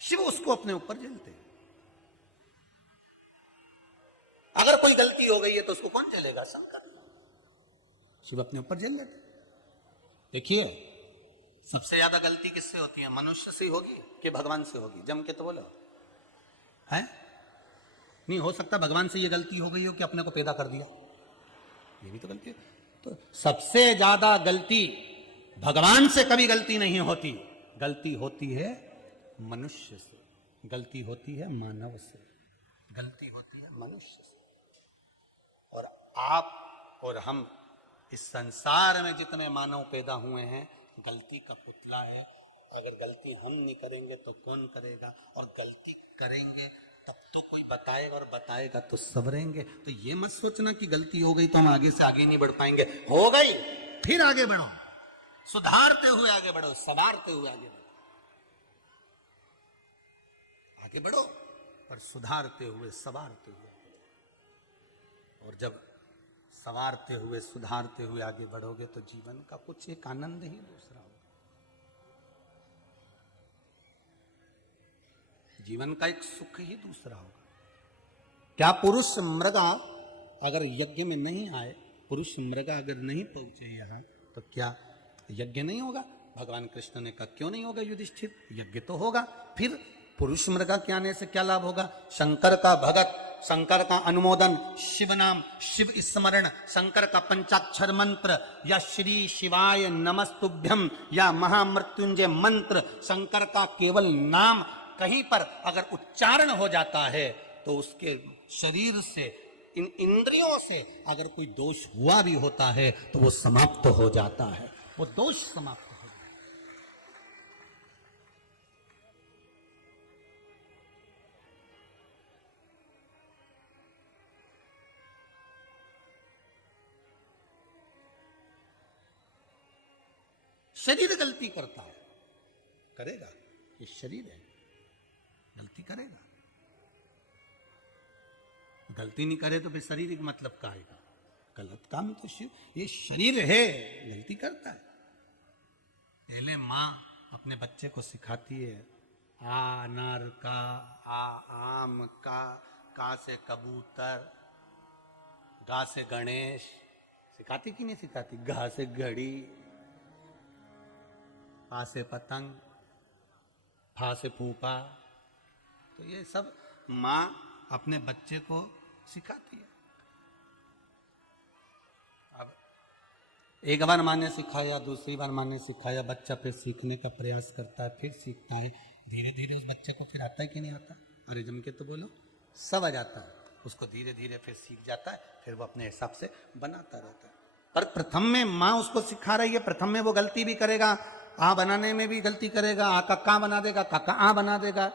शिव उसको अपने ऊपर झेलते हैं। अगर कोई गलती हो गई है तो उसको कौन झेलेगा? शंकर। शिव अपने ऊपर झेल लेते। देखिए सबसे ज्यादा गलती किससे होती है? मनुष्य से होगी कि भगवान से होगी? जम के तो बोलो है। नहीं हो सकता भगवान से ये गलती हो गई हो कि अपने को पैदा कर दिया, ये भी तो गलती है। तो सबसे ज्यादा गलती भगवान से कभी गलती नहीं होती, गलती होती है मनुष्य से, गलती होती है मानव से, गलती होती है मनुष्य से। और आप और हम इस संसार में जितने मानव पैदा हुए हैं गलती का पुतला है। अगर गलती हम नहीं करेंगे तो कौन करेगा? और गलती करेंगे तब तो कोई बताएगा, और बताएगा तो सबरेंगे। तो ये मत सोचना कि गलती हो गई तो हम आगे से आगे नहीं बढ़ पाएंगे। हो गई फिर आगे बढ़ो, सुधारते हुए आगे बढ़ो, संवारते हुए आगे बढ़ो, आगे बढ़ो पर सुधारते हुए संवारते हुए। और जब संवारते हुए सुधारते हुए आगे बढ़ोगे तो जीवन का कुछ एक आनंद ही दूसरा होगा। जीवन का एक सुख ही दूसरा होगा। क्या पुरुष मृगा अगर यज्ञ में नहीं आए, पुरुष मृगा अगर नहीं पहुंचे यहाँ, तो क्या यज्ञ नहीं होगा? भगवान कृष्ण ने कहा क्यों नहीं होगा युधिष्ठिर, यज्ञ तो होगा। फिर पुरुष मृगा के आने से क्या लाभ होगा? शंकर का भगत, शंकर का अनुमोदन, शिव नाम, शिव स्मरण, शंकर का पंचाक्षर मंत्र या श्री शिवाय नमस्तुभ्यम या महामृत्युंजय मंत्र, शंकर का केवल नाम कहीं पर अगर उच्चारण हो जाता है तो उसके शरीर से, इन इंद्रियों से अगर कोई दोष हुआ भी होता है तो वो समाप्त हो जाता है, वो दोष समाप्त हो जाता है। शरीर गलती करता है, करेगा, ये शरीर है, गलती करेगा। गलती नहीं करे तो फिर शरीर का मतलब क्या आएगा? गलत काम तो ये शरीर है, गलती करता है। पहले माँ अपने बच्चे को सिखाती है आ अनार का, आ आम का से कबूतर, गा से गणेश, सिखाती कि नहीं सिखाती? गा से घड़ी, पा से पतंग, फा से फूफा। तो ये सब माँ अपने बच्चे को सिखाती है। अब एक बार माँ ने सिखाया, दूसरी बार माँ ने सिखाया, बच्चा फिर सीखने का प्रयास करता है, फिर सीखता है, धीरे धीरे उस बच्चे को फिर आता है कि नहीं आता? अरे जम के तो बोलो, सब आ जाता है उसको, धीरे धीरे फिर सीख जाता है, फिर वो अपने हिसाब से बनाता रहता है। पर प्रथम में माँ उसको सिखा रही है, प्रथम में वो गलती भी करेगा, आ बनाने में भी गलती करेगा, आ का का बना देगा, का आ बना देगा,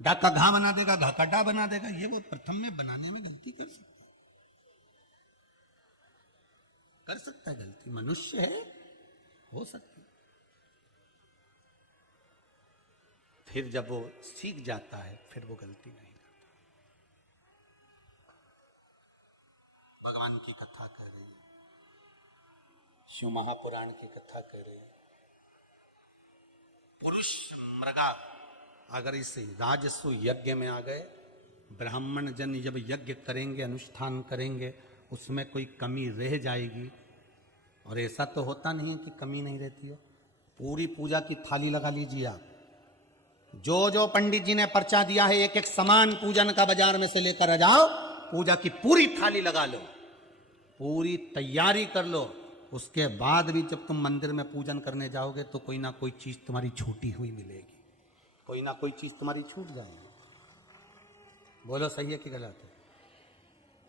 डा का घा बना देगा, घा का डा बना देगा। ये वो प्रथम में बनाने में गलती कर सकता है गलती, मनुष्य है, हो सकती है। फिर जब वो सीख जाता है फिर वो गलती नहीं करता। भगवान की कथा कह रही है, शिव महापुराण की कथा कह रही है। पुरुष मृगा अगर इस राजस्व यज्ञ में आ गए, ब्राह्मण जन जब यज्ञ करेंगे, अनुष्ठान करेंगे, उसमें कोई कमी रह जाएगी। और ऐसा तो होता नहीं है कि कमी नहीं रहती है। पूरी पूजा की थाली लगा लीजिए आप, जो जो पंडित जी ने पर्चा दिया है एक एक सामान पूजन का बाजार में से लेकर आ जाओ, पूजा की पूरी थाली लगा लो, पूरी तैयारी कर लो। उसके बाद भी जब तुम मंदिर में पूजन करने जाओगे तो कोई ना कोई चीज तुम्हारी छूटी हुई मिलेगी, कोई ना कोई चीज तुम्हारी छूट जाएगी। बोलो सही है कि गलत है?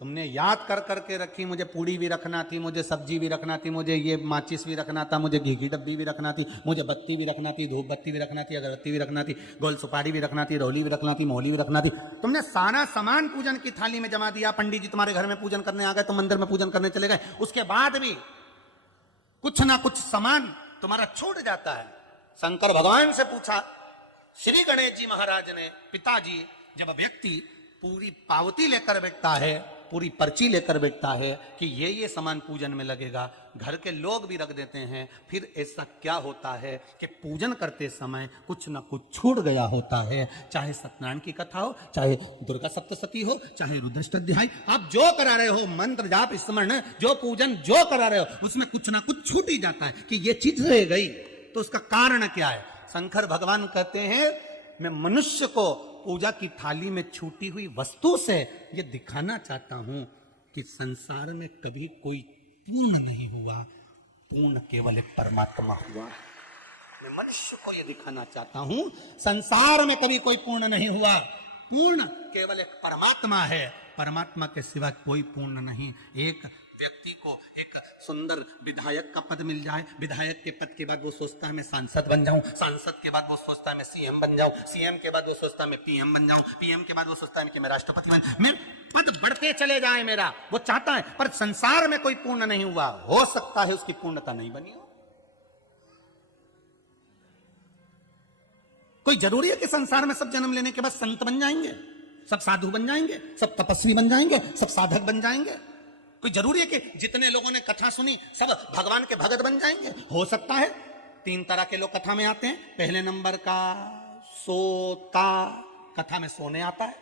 तुमने याद कर करके रखी, मुझे पूड़ी भी रखना थी, मुझे सब्जी भी रखना थी, मुझे ये माचिस भी रखना था, मुझे घी की डब्बी भी रखना थी, मुझे बत्ती भी रखना थी, धूप बत्ती भी रखना थी, अगरबत्ती भी रखना थी, गोल सुपारी भी रखना थी, रोली भी रखना थी, मौली भी रखना थी। तुमने सारा सामान पूजन की थाली में जमा दिया। पंडित जी तुम्हारे घर में पूजन करने आ गए, तुम मंदिर में पूजन करने चले गए, उसके बाद भी कुछ ना कुछ सामान तुम्हारा छूट जाता है। शंकर भगवान से पूछा श्री गणेश जी महाराज ने, पिताजी, जब व्यक्ति पूरी पावती लेकर बैठता है, पूरी पर्ची लेकर बैठता है कि ये सामान पूजन में लगेगा, घर के लोग भी रख देते हैं, फिर ऐसा क्या होता है कि पूजन करते समय कुछ ना कुछ छूट गया होता है। चाहे सत्यनारायण की कथा हो, चाहे दुर्गा सप्तशती हो, चाहे रुद्राष्टध्याय, आप जो करा रहे हो, मंत्र जाप स्मरण, जो पूजन जो करा रहे हो, उसमें कुछ ना कुछ छूट ही जाता है कि ये चीज रह गई। तो उसका कारण क्या है? शंकर भगवान कहते हैं मैं मनुष्य को पूजा की थाली में छूटी हुई वस्तु से यह दिखाना चाहता हूं कि संसार में कभी कोई पूर्ण नहीं हुआ, पूर्ण केवल एक परमात्मा हुआ। मैं मनुष्य को यह दिखाना चाहता हूं संसार में कभी कोई पूर्ण नहीं हुआ, पूर्ण केवल एक परमात्मा है, परमात्मा के सिवा कोई पूर्ण नहीं। एक व्यक्ति को एक सुंदर विधायक का पद मिल जाए, विधायक के पद के बाद वो सोचता है मैं सांसद बन जाऊं, सांसद के बाद वो सोचता है मैं सीएम बन जाऊं, सीएम के बाद वो सोचता है मैं पीएम बन जाऊं, पीएम के बाद वो सोचता है कि मैं राष्ट्रपति बन, मैं पद बढ़ते चले जाए मेरा, वो चाहता है। पर संसार में कोई पूर्ण नहीं हुआ, हो सकता है उसकी पूर्णता नहीं बनी हो। कोई जरूरी है कि संसार में सब जन्म लेने के बाद संत बन जाएंगे, सब साधु बन जाएंगे, सब तपस्वी बन जाएंगे, सब साधक बन जाएंगे? कोई जरूरी है कि जितने लोगों ने कथा सुनी सब भगवान के भगत बन जाएंगे? हो सकता है। 3 तरह के लोग कथा में आते हैं। पहले नंबर का सोता, कथा में सोने आता है।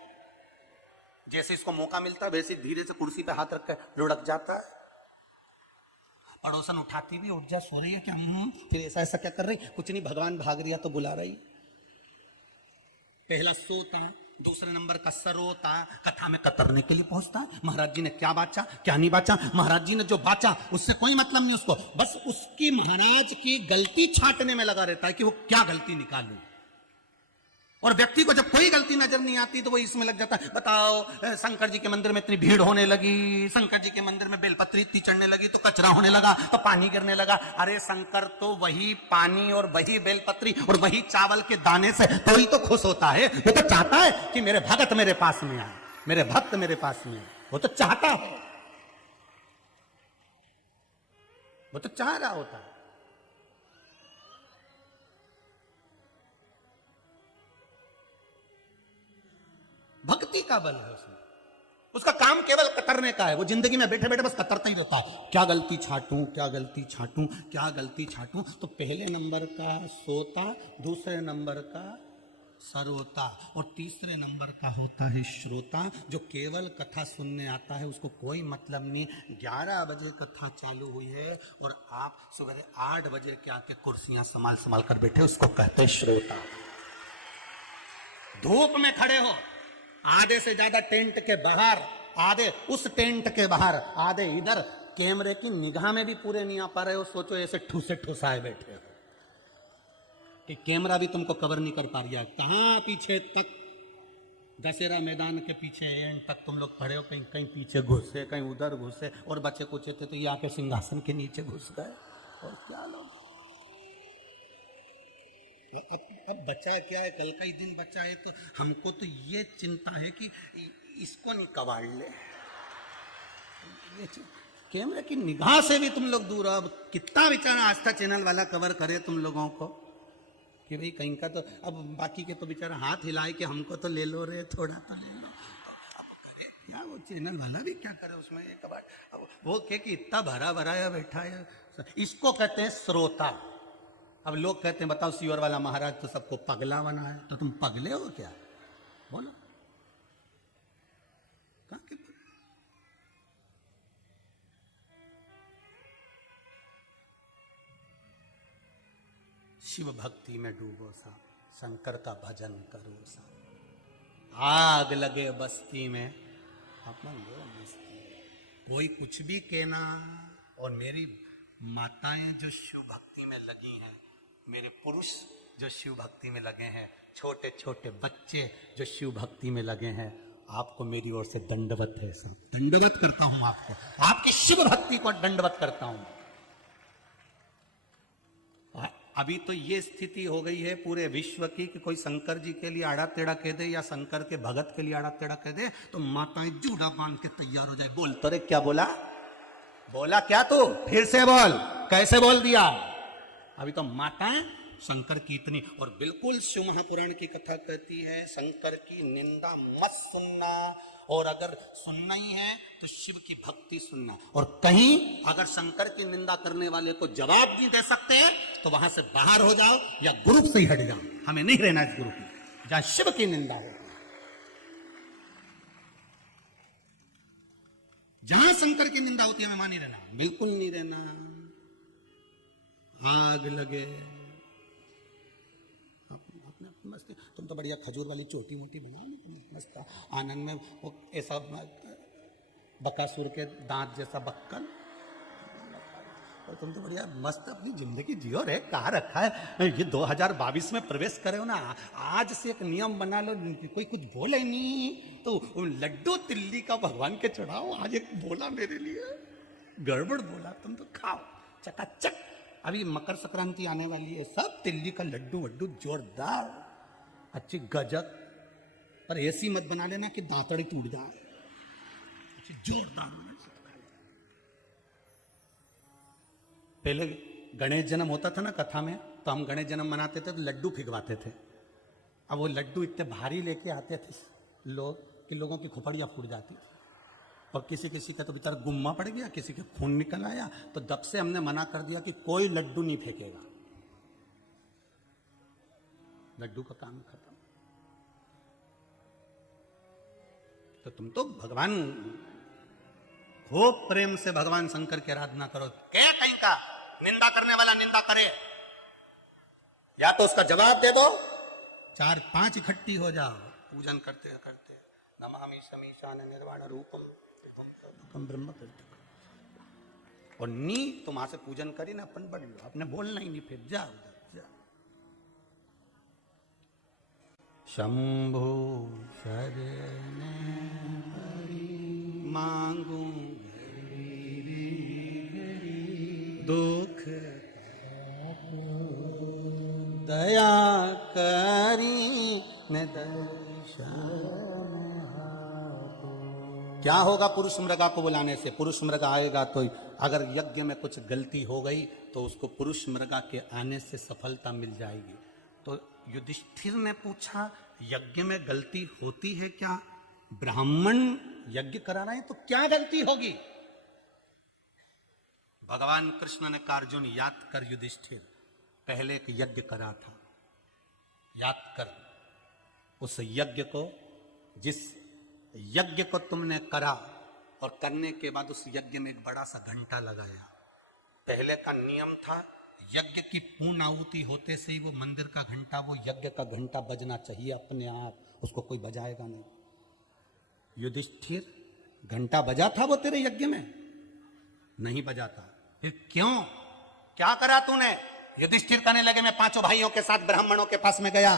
जैसे इसको मौका मिलता है वैसे धीरे से कुर्सी पे हाथ रख कर लुढ़क जाता है। पड़ोसन उठाती भी, उठ जा, सो रही है क्या? फिर ऐसा ऐसा क्या कर रही? कुछ नहीं, भगवान भाग रही तो बुला रही। पहला सोता, दूसरे नंबर का सरोता, कथा में कतरने के लिए पहुंचता है। महाराज जी ने क्या बाचा क्या नहीं बाचा, महाराज जी ने जो बाचा उससे कोई मतलब नहीं उसको, बस उसकी महाराज की गलती छांटने में लगा रहता है कि वो क्या गलती निकालूं। और व्यक्ति को जब कोई गलती नजर नहीं आती तो वो इसमें लग जाता है, बताओ शंकर जी के मंदिर में इतनी भीड़ होने लगी, शंकर जी के मंदिर में बेलपत्री इतनी चढ़ने लगी तो कचरा होने लगा, तो पानी गिरने लगा। अरे शंकर तो वही पानी और वही बेलपत्री और वही चावल के दाने से तो ही तो खुश होता है। वो तो चाहता है कि मेरे भगत मेरे पास में आए, मेरे भक्त मेरे पास में आए। वो तो चाहता है, वो तो चाह रहा होता है। भक्ति का बल है उसमें, उसका काम केवल कतरने का है। वो जिंदगी में बैठे बैठे बस कतरता ही रहता है, क्या गलती छाटूं क्या गलती छाटूं क्या गलती छाटूं। तो पहले नंबर का सोता, दूसरे नंबर का सरोता और तीसरे नंबर का होता है श्रोता, जो केवल कथा सुनने आता है, उसको कोई मतलब नहीं। 11 बजे कथा चालू हुई है और आप सुबह 8 बजे के आके कुर्सियां संभाल संभाल कर बैठे, उसको कहते हैं श्रोता। धूप में खड़े हो, आधे से ज्यादा टेंट के बाहर, आधे उस टेंट के बाहर, आधे इधर, कैमरे की निगाह में भी पूरे नहीं आ पा रहे हो। सोचो ऐसे ठूसे ठुसाए बैठे हो कि कैमरा भी तुमको कवर नहीं कर पा रहा। कहां पीछे तक, दशहरा मैदान के पीछे एंड तक तुम लोग खड़े हो, कहीं कहीं पीछे घुसे, कहीं उधर घुसे, और बचे कुचे थे तो ये आके सिंहासन के नीचे घुस गए। और क्या लोग, अब बचा क्या है, कल का ही दिन बचा है, तो हमको तो ये चिंता है कि इसको नहीं कबाड़ ले। ये कैमरे की निगाह से भी तुम लोग दूर हो। अब कितना बेचारा आस्था चैनल वाला कवर करे तुम लोगों को कि भाई कहीं का तो, अब बाकी के तो बेचारा हाथ हिलाए कि हमको तो ले लो रे, थोड़ा तो ले लो। अब करे क्या वो चैनल वाला भी क्या करे उसमें, ये कबाड़। अब वो कहे कि इतना भरा भराया बैठा है, इसको कहते हैं श्रोता। अब लोग कहते हैं बताओ सीवर वाला महाराज तो सबको पगला बना है, तो तुम पगले हो क्या? बोलो कहां के? शिव भक्ति में डूबो सा, शंकर का भजन करो सा, आग लगे बस्ती में अपन लो मस्ती। कोई कुछ भी कहना, और मेरी माताएं जो शिव भक्ति में लगी हैं, मेरे पुरुष जो शिव भक्ति में लगे हैं, छोटे छोटे बच्चे जो शिव भक्ति में लगे हैं, आपको मेरी ओर से दंडवत है सब, दंडवत करता हूं आपको, आपकी शिव भक्ति को दंडवत करता हूं। अभी तो ये स्थिति हो गई है पूरे विश्व की कि कोई शंकर जी के लिए आड़ा टेढ़ा कह दे या शंकर के भगत के लिए आड़ा टेढ़ा कह दे तो माताएं जूड़ा बांध के तैयार हो जाए। बोल तो रे, क्या बोला? बोला क्या तू? फिर से बोल, कैसे बोल दिया? अभी तो माताएं शंकर की इतनी, और बिल्कुल शिव महापुराण की कथा कहती है शंकर की निंदा मत सुनना, और अगर सुनना ही है तो शिव की भक्ति सुनना। और कहीं अगर शंकर की निंदा करने वाले को जवाब नहीं दे सकते तो वहां से बाहर हो जाओ या ग्रुप से ही हट जाओ, हमें नहीं रहना इस ग्रुप में जहां शिव की निंदा हो। जहां शंकर की निंदा होती है हमें वहां नहीं रहना, बिल्कुल नहीं रहना। आग लगे अपने मस्त, तुम तो बढ़िया खजूर वाली चोटी मोटी बनाओ ना, मस्त आनंद में वो ऐसा बकासुर के दांत जैसा बक्कल, और तुम तो बढ़िया मस्त अपनी जिंदगी जियो रे। कहाँ रखा है ये 2022 में प्रवेश करे हो ना, आज से एक नियम बना लो, कोई कुछ बोले नहीं तो लड्डू तिल्ली का भगवान के चढ़ाओ। आज एक बोला मेरे लिए, गड़बड़ बोला, तुम तो खाओ चकाचक। अभी मकर संक्रांति आने वाली है, सब तिल्ली का लड्डू वड्डू जोरदार अच्छी गजब, पर ऐसी मत बना लेना कि दांतड़ी टूट जाए, अच्छी जोरदार होना। पहले गणेश जन्म होता था ना कथा में, तो हम गणेश जन्म मनाते थे तो लड्डू फिगवाते थे। अब वो लड्डू इतने भारी लेके आते थे लोग कि लोगों की खोपड़ियां फूट जाती थी, और किसी किसी का तो बेचारा गुम्मा पड़ गया, किसी के खून निकल आया। तो तब से हमने मना कर दिया कि कोई लड्डू नहीं फेंकेगा, लड्डू का काम खत्म। तो तुम तो भगवान खूब प्रेम से भगवान शंकर की आराधना करो। क्या कहीं का निंदा करने वाला निंदा करे, या तो उसका जवाब दे दो, 4-5 इकट्ठी हो जाओ, पूजन करते करते नमामि समीशान निर्वाण रूपम ब्रह्म करते, और नी तुम वहां से पूजन करी ना, अपन बढ़ लो, आपने बोलना ही नहीं, फिर जा उधर जा। शंभु शरण मांगू दुख दया करी न दर्शन। क्या होगा पुरुष मृगा को बुलाने से? पुरुष मृगा आएगा तो अगर यज्ञ में कुछ गलती हो गई तो उसको पुरुष मृगा के आने से सफलता मिल जाएगी। तो युधिष्ठिर ने पूछा यज्ञ में गलती होती है क्या? ब्राह्मण यज्ञ करा रहे हैं तो क्या गलती होगी? भगवान कृष्ण ने कहा अर्जुन याद कर युधिष्ठिर, पहले एक यज्ञ करा था, याद कर उस यज्ञ को, जिस यज्ञ को तुमने करा और करने के बाद उस यज्ञ में एक बड़ा सा घंटा लगाया। पहले का नियम था यज्ञ की पूर्ण आहुति होते से ही वो मंदिर का घंटा, वो यज्ञ का घंटा बजना चाहिए अपने आप, उसको कोई बजाएगा नहीं। युधिष्ठिर घंटा बजा था वो तेरे यज्ञ में? नहीं बजा था। फिर क्यों? क्या करा तूने? युधिष्ठिर कहने लगे मैं 5 भाइयों के साथ ब्राह्मणों के पास में गया,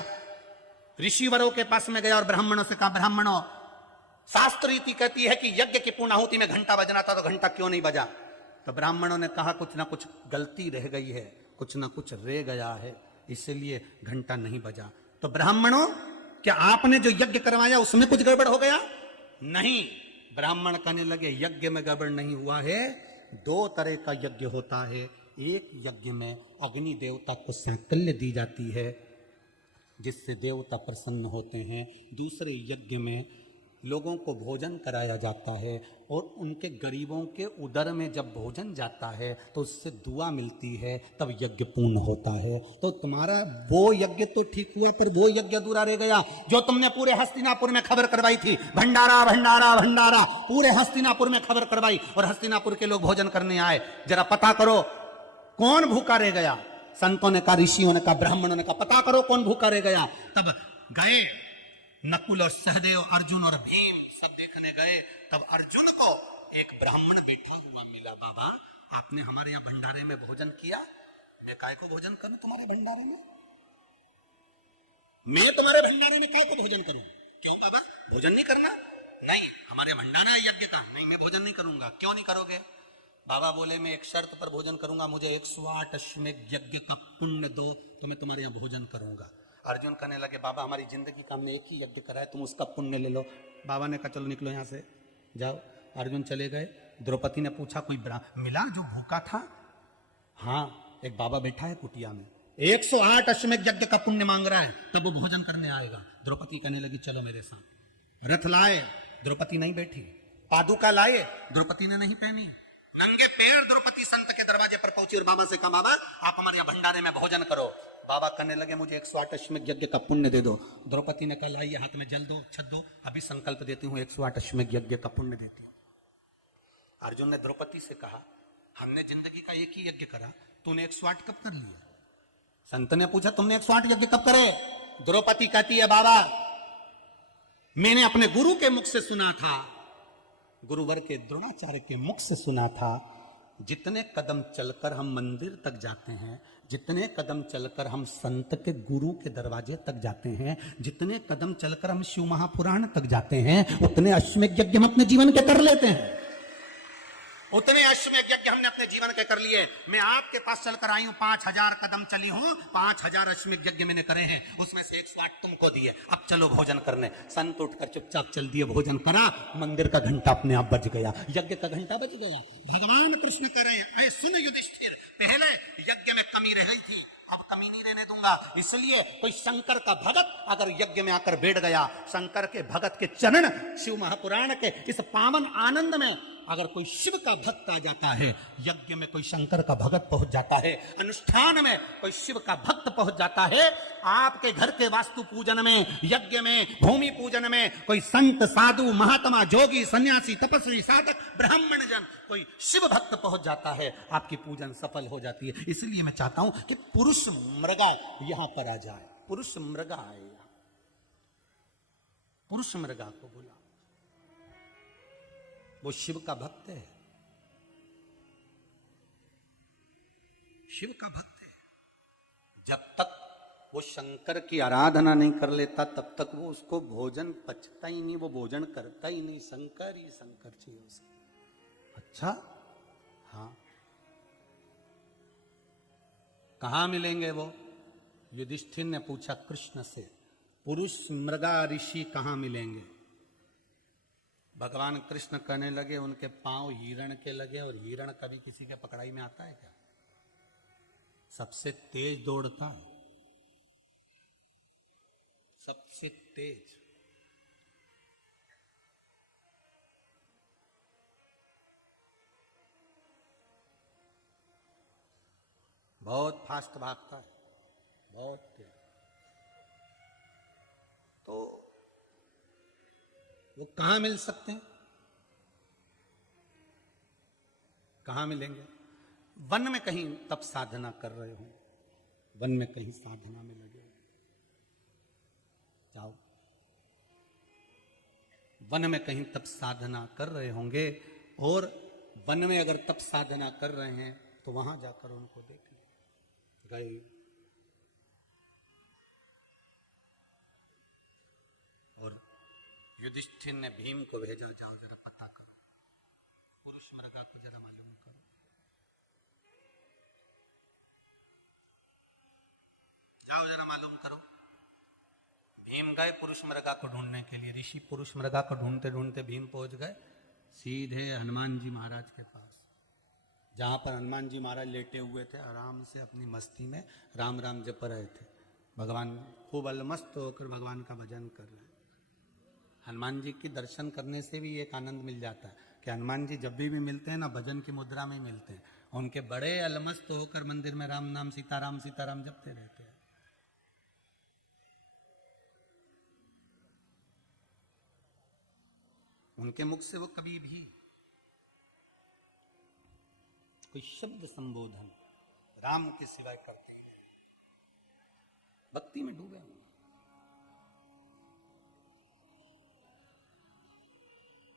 ऋषिवरों के पास में गया और ब्राह्मणों से कहा ब्राह्मणों शास्त्र रीति कहती है कि यज्ञ की पूर्णाहुति में घंटा बजना था, तो घंटा क्यों नहीं बजा? तो ब्राह्मणों ने कहा कुछ ना कुछ गलती रह गई है, कुछ ना कुछ रह गया है, इसलिए घंटा नहीं बजा। तो ब्राह्मणों क्या आपने जो यज्ञ करवाया उसमें कुछ गड़बड़ हो गया? नहीं। ब्राह्मण कहने लगे यज्ञ में गड़बड़ नहीं हुआ है, 2 तरह का यज्ञ होता है। एक यज्ञ में अग्नि देवता को सांकल्य दी जाती है जिससे देवता प्रसन्न होते हैं। दूसरे यज्ञ में लोगों को भोजन कराया जाता है और उनके गरीबों के उदर में जब भोजन जाता है तो उससे दुआ मिलती है, तब यज्ञ पूर्ण होता है। तो तुम्हारा वो यज्ञ तो ठीक हुआ, पर वो यज्ञ अधूरा रह गया जो तुमने पूरे हस्तिनापुर में खबर करवाई थी। भंडारा भंडारा भंडारा पूरे हस्तिनापुर में खबर करवाई और हस्तिनापुर के लोग भोजन करने आए। जरा पता करो कौन भूखा रह गया? संतों ने कहा, ऋषियों ने कहा, ब्राह्मणों ने कहा पता करो कौन भूखा रह गया। तब गए नकुल और सहदेव, अर्जुन और भीम सब देखने गए। तब अर्जुन को एक ब्राह्मण बैठा हुआ मिला। बाबा आपने हमारे यहाँ भंडारे में भोजन किया, मैं काय को भोजन करूं तुम्हारे भंडारे में? मैं तुम्हारे भंडारे में काय को भोजन करूं? क्यों बाबा भोजन नहीं करना? नहीं, हमारे भंडारा है यज्ञ का। नहीं, मैं भोजन नहीं करूंगा। क्यों नहीं करोगे? बाबा बोले मैं एक शर्त पर भोजन करूंगा, मुझे 108 अश्वमेध यज्ञ का पुण्य दो तो मैं तुम्हारे यहाँ भोजन करूंगा। अर्जुन कहने लगे बाबा हमारी जिंदगी का हमने एक ही यज्ञ करा है, तुम उसका पुण्य ले लो। बाबा ने कहा चलो निकलो यहाँ से, जाओ। अर्जुन चले गए। द्रौपदी ने पूछा कोई मिला जो भूखा था? हाँ, एक बाबा बैठा है कुटिया में, 108 अश्वमेध यज्ञ का पुण्य मांग रहा है, तब वो भोजन करने आएगा। द्रौपदी कहने लगी चलो मेरे साथ। रथ लाए, द्रौपदी नहीं बैठी। पादुका लाए, द्रौपदी ने नहीं पहनी। नंगे पैर द्रौपदी संत के दरवाजे पर पहुंची और बाबा से कहा बाबा आप हमारे यहाँ भंडारे में भोजन करो। बाबा कहने लगे मुझे 108 अश्वमेध यज्ञ का पुण्य दे दो। द्रौपदी ने कहा लाइए हाथ में जल दो, छत दो, अभी संकल्प देती हूँ 108 अश्वमेध यज्ञ का पुण्य देती हूँ। अर्जुन ने द्रौपदी से कहा हमने जिंदगी का एक ही यज्ञ करा, तूने 108 कब कर लिया? संत ने पूछा तुमने 108 यज्ञ कब करे? द्रौपदी कहती है बाबा मैंने अपने गुरु के मुख से सुना था, गुरुवर के द्रोणाचार्य के मुख से सुना था, जितने कदम चलकर हम मंदिर तक जाते हैं, जितने कदम चलकर हम संत के गुरु के दरवाजे तक जाते हैं, जितने कदम चलकर हम शिव महापुराण तक जाते हैं, उतने अश्वमेध यज्ञ हम अपने जीवन के कर लेते हैं। उतने अश्वमेध यज्ञ हमने अपने जीवन के कर लिए। मैं आपके पास चलकर आई हूं, 5000 कदम चली हूं, 5000 अश्वमेध यज्ञ मैंने करे हैं, उसमें से 108 तुमको दिए। अब चलो भोजन करने। संत उठकर चुपचाप चल दिए, भोजन करा, मंदिर का घंटा अपने आप बज गया, यज्ञ का घंटा बज गया। भगवान कृष्ण कह रहे हैं ऐ सुन युधिष्ठिर, पहले यज्ञ में कमी रह गई थी, अब कमी नहीं रहने दूंगा। इसलिए कोई शंकर का भगत अगर यज्ञ में आकर बैठ गया, शंकर के भगत के चरण शिव महापुराण के इस पावन आनंद में अगर कोई शिव का भक्त आ जाता है, यज्ञ में कोई शंकर का भगत पहुंच जाता है, अनुष्ठान में कोई शिव का भक्त पहुंच जाता है, आपके घर के वास्तु पूजन में, यज्ञ में, भूमि पूजन में कोई संत, साधु, महात्मा, जोगी, सन्यासी, तपस्वी, साधक, ब्राह्मण जन, कोई शिव भक्त पहुंच जाता है, आपकी पूजन सफल हो जाती है। इसलिए मैं चाहता हूं कि पुरुष मृगा यहां पर आ जाए। पुरुष मृगा आए, पुरुष मृगा को बुला, वो शिव का भक्त है, शिव का भक्त है। जब तक वो शंकर की आराधना नहीं कर लेता तब तक वो उसको भोजन पचता ही नहीं, वो भोजन करता ही नहीं, शंकर ही शंकर चाहिए उसे। अच्छा, हाँ, कहां मिलेंगे वो? युधिष्ठिर ने पूछा कृष्ण से, पुरुष मृगा ऋषि कहां मिलेंगे? भगवान कृष्ण कहने लगे, उनके पांव हिरण के लगे, और हिरण कभी किसी के पकड़ाई में आता है क्या? सबसे तेज दौड़ता है, सबसे तेज। बहुत फास्ट भागता है, बहुत तेज। तो वो कहां मिल सकते हैं? कहां मिलेंगे? वन में कहीं तप साधना कर रहे हो, वन में कहीं साधना में लगे हो, जाओ, वन में कहीं तप साधना कर रहे होंगे, और वन में अगर तप साधना कर रहे हैं तो वहां जाकर उनको देख लो। गए, और युधिष्ठिर ने भीम को भेजा, जाओ जरा पता करो, पुरुष मृगा को जरा मालूम करो। जाओ जरा मालूम करो। भीम गए पुरुष मृगा को ढूंढने के लिए। ऋषि पुरुष मृगा को ढूंढते ढूंढते भीम पहुंच गए सीधे हनुमान जी महाराज के पास, जहां पर हनुमान जी महाराज लेटे हुए थे, आराम से अपनी मस्ती में राम राम जप रहे थे। भगवान खूब अलमस्त होकर भगवान का भजन कर रहे हैं। हनुमान जी के दर्शन करने से भी एक आनंद मिल जाता है कि हनुमान जी जब भी मिलते हैं ना, भजन की मुद्रा में मिलते हैं। उनके बड़े अलमस्त होकर मंदिर में राम नाम सीताराम सीताराम जपते रहते हैं। उनके मुख से वो कभी भी कोई शब्द संबोधन राम के सिवाय करते हैं, भक्ति में डूबे हैं।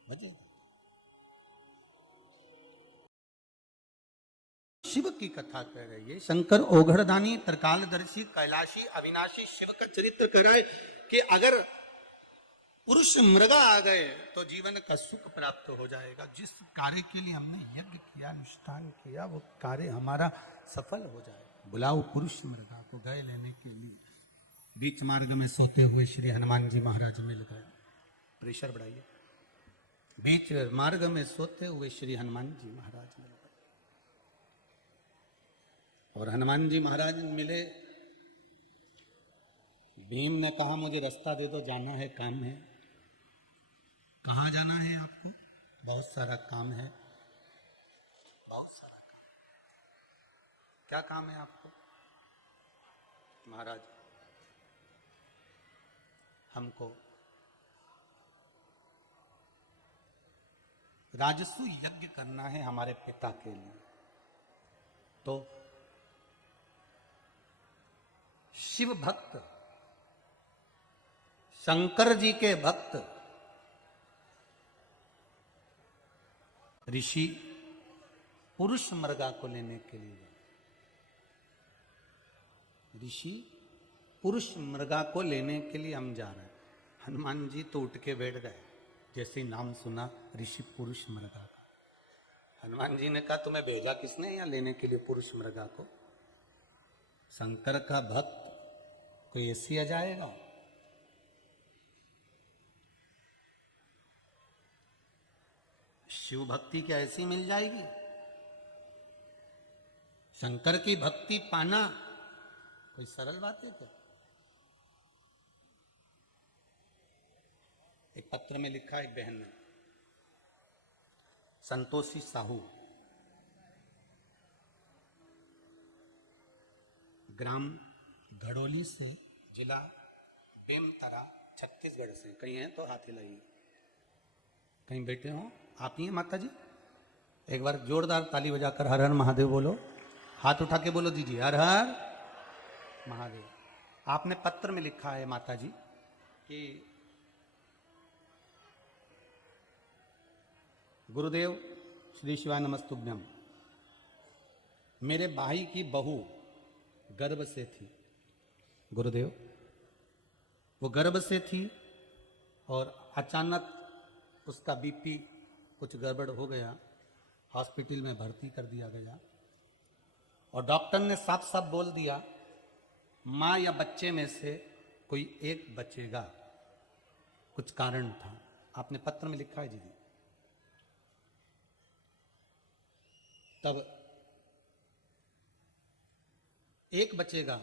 भजन शिव की कथा कह रही है। शंकर ओघड़दानी, त्रिकालदर्शी, कैलाशी, अविनाशी शिव का चरित्र कह रहा है कि अगर पुरुष मृगा आ गए तो जीवन का सुख प्राप्त हो जाएगा। जिस कार्य के लिए हमने यज्ञ किया, अनुष्ठान किया, वो कार्य हमारा सफल हो जाएगा। बुलाओ पुरुष मृगा को। गए लेने के लिए, बीच मार्ग में सोते हुए श्री हनुमान जी महाराज मिल गए। प्रेशर बढ़ाइए। बीच मार्ग में सोते हुए श्री हनुमान जी महाराज मिल गए, और हनुमान जी महाराज मिले। भीम ने कहा, मुझे रास्ता दे दो, जाना है, काम है। कहाँ जाना है आपको? बहुत सारा काम है, बहुत सारा काम। क्या काम है आपको? महाराज, हमको राजस्व यज्ञ करना है हमारे पिता के लिए। तो शिव भक्त, शंकर जी के भक्त ऋषि पुरुष मृगा को लेने के लिए गए। ऋषि पुरुष मृगा को लेने के लिए हम जा रहे हैं। हनुमान जी तो उठ के बैठ गए जैसे ही नाम सुना ऋषि पुरुष मृगा का। हनुमान जी ने कहा, तुम्हें भेजा किसने यहाँ लेने के लिए पुरुष मृगा को? शंकर का भक्त कोई ऐसी आ जाएगा? शिव भक्ति क्या ऐसी मिल जाएगी? शंकर की भक्ति पाना कोई सरल बात है क्या? एक पत्र में लिखा एक बहन ने, संतोषी साहू, ग्राम घड़ोली से, जिला बेमतरा, छत्तीसगढ़ से। कहीं हैं तो हाथ हिलाइए, कहीं बैठे हो आप ही हैं माता जी? एक बार जोरदार ताली बजाकर हर हर महादेव बोलो, हाथ उठा के बोलो दीजिए हर हर महादेव। आपने पत्र में लिखा है माता जी कि गुरुदेव श्री शिवाय नमस्तुभ्यम, मेरे भाई की बहू गर्भ से थी। गुरुदेव, वो गर्भ से थी और अचानक उसका बीपी कुछ गड़बड़ हो गया, हॉस्पिटल में भर्ती कर दिया गया और डॉक्टर ने साफ साफ बोल दिया मां या बच्चे में से कोई एक बचेगा। कुछ कारण था, आपने पत्र में लिखा है दीदी। तब एक बचेगा,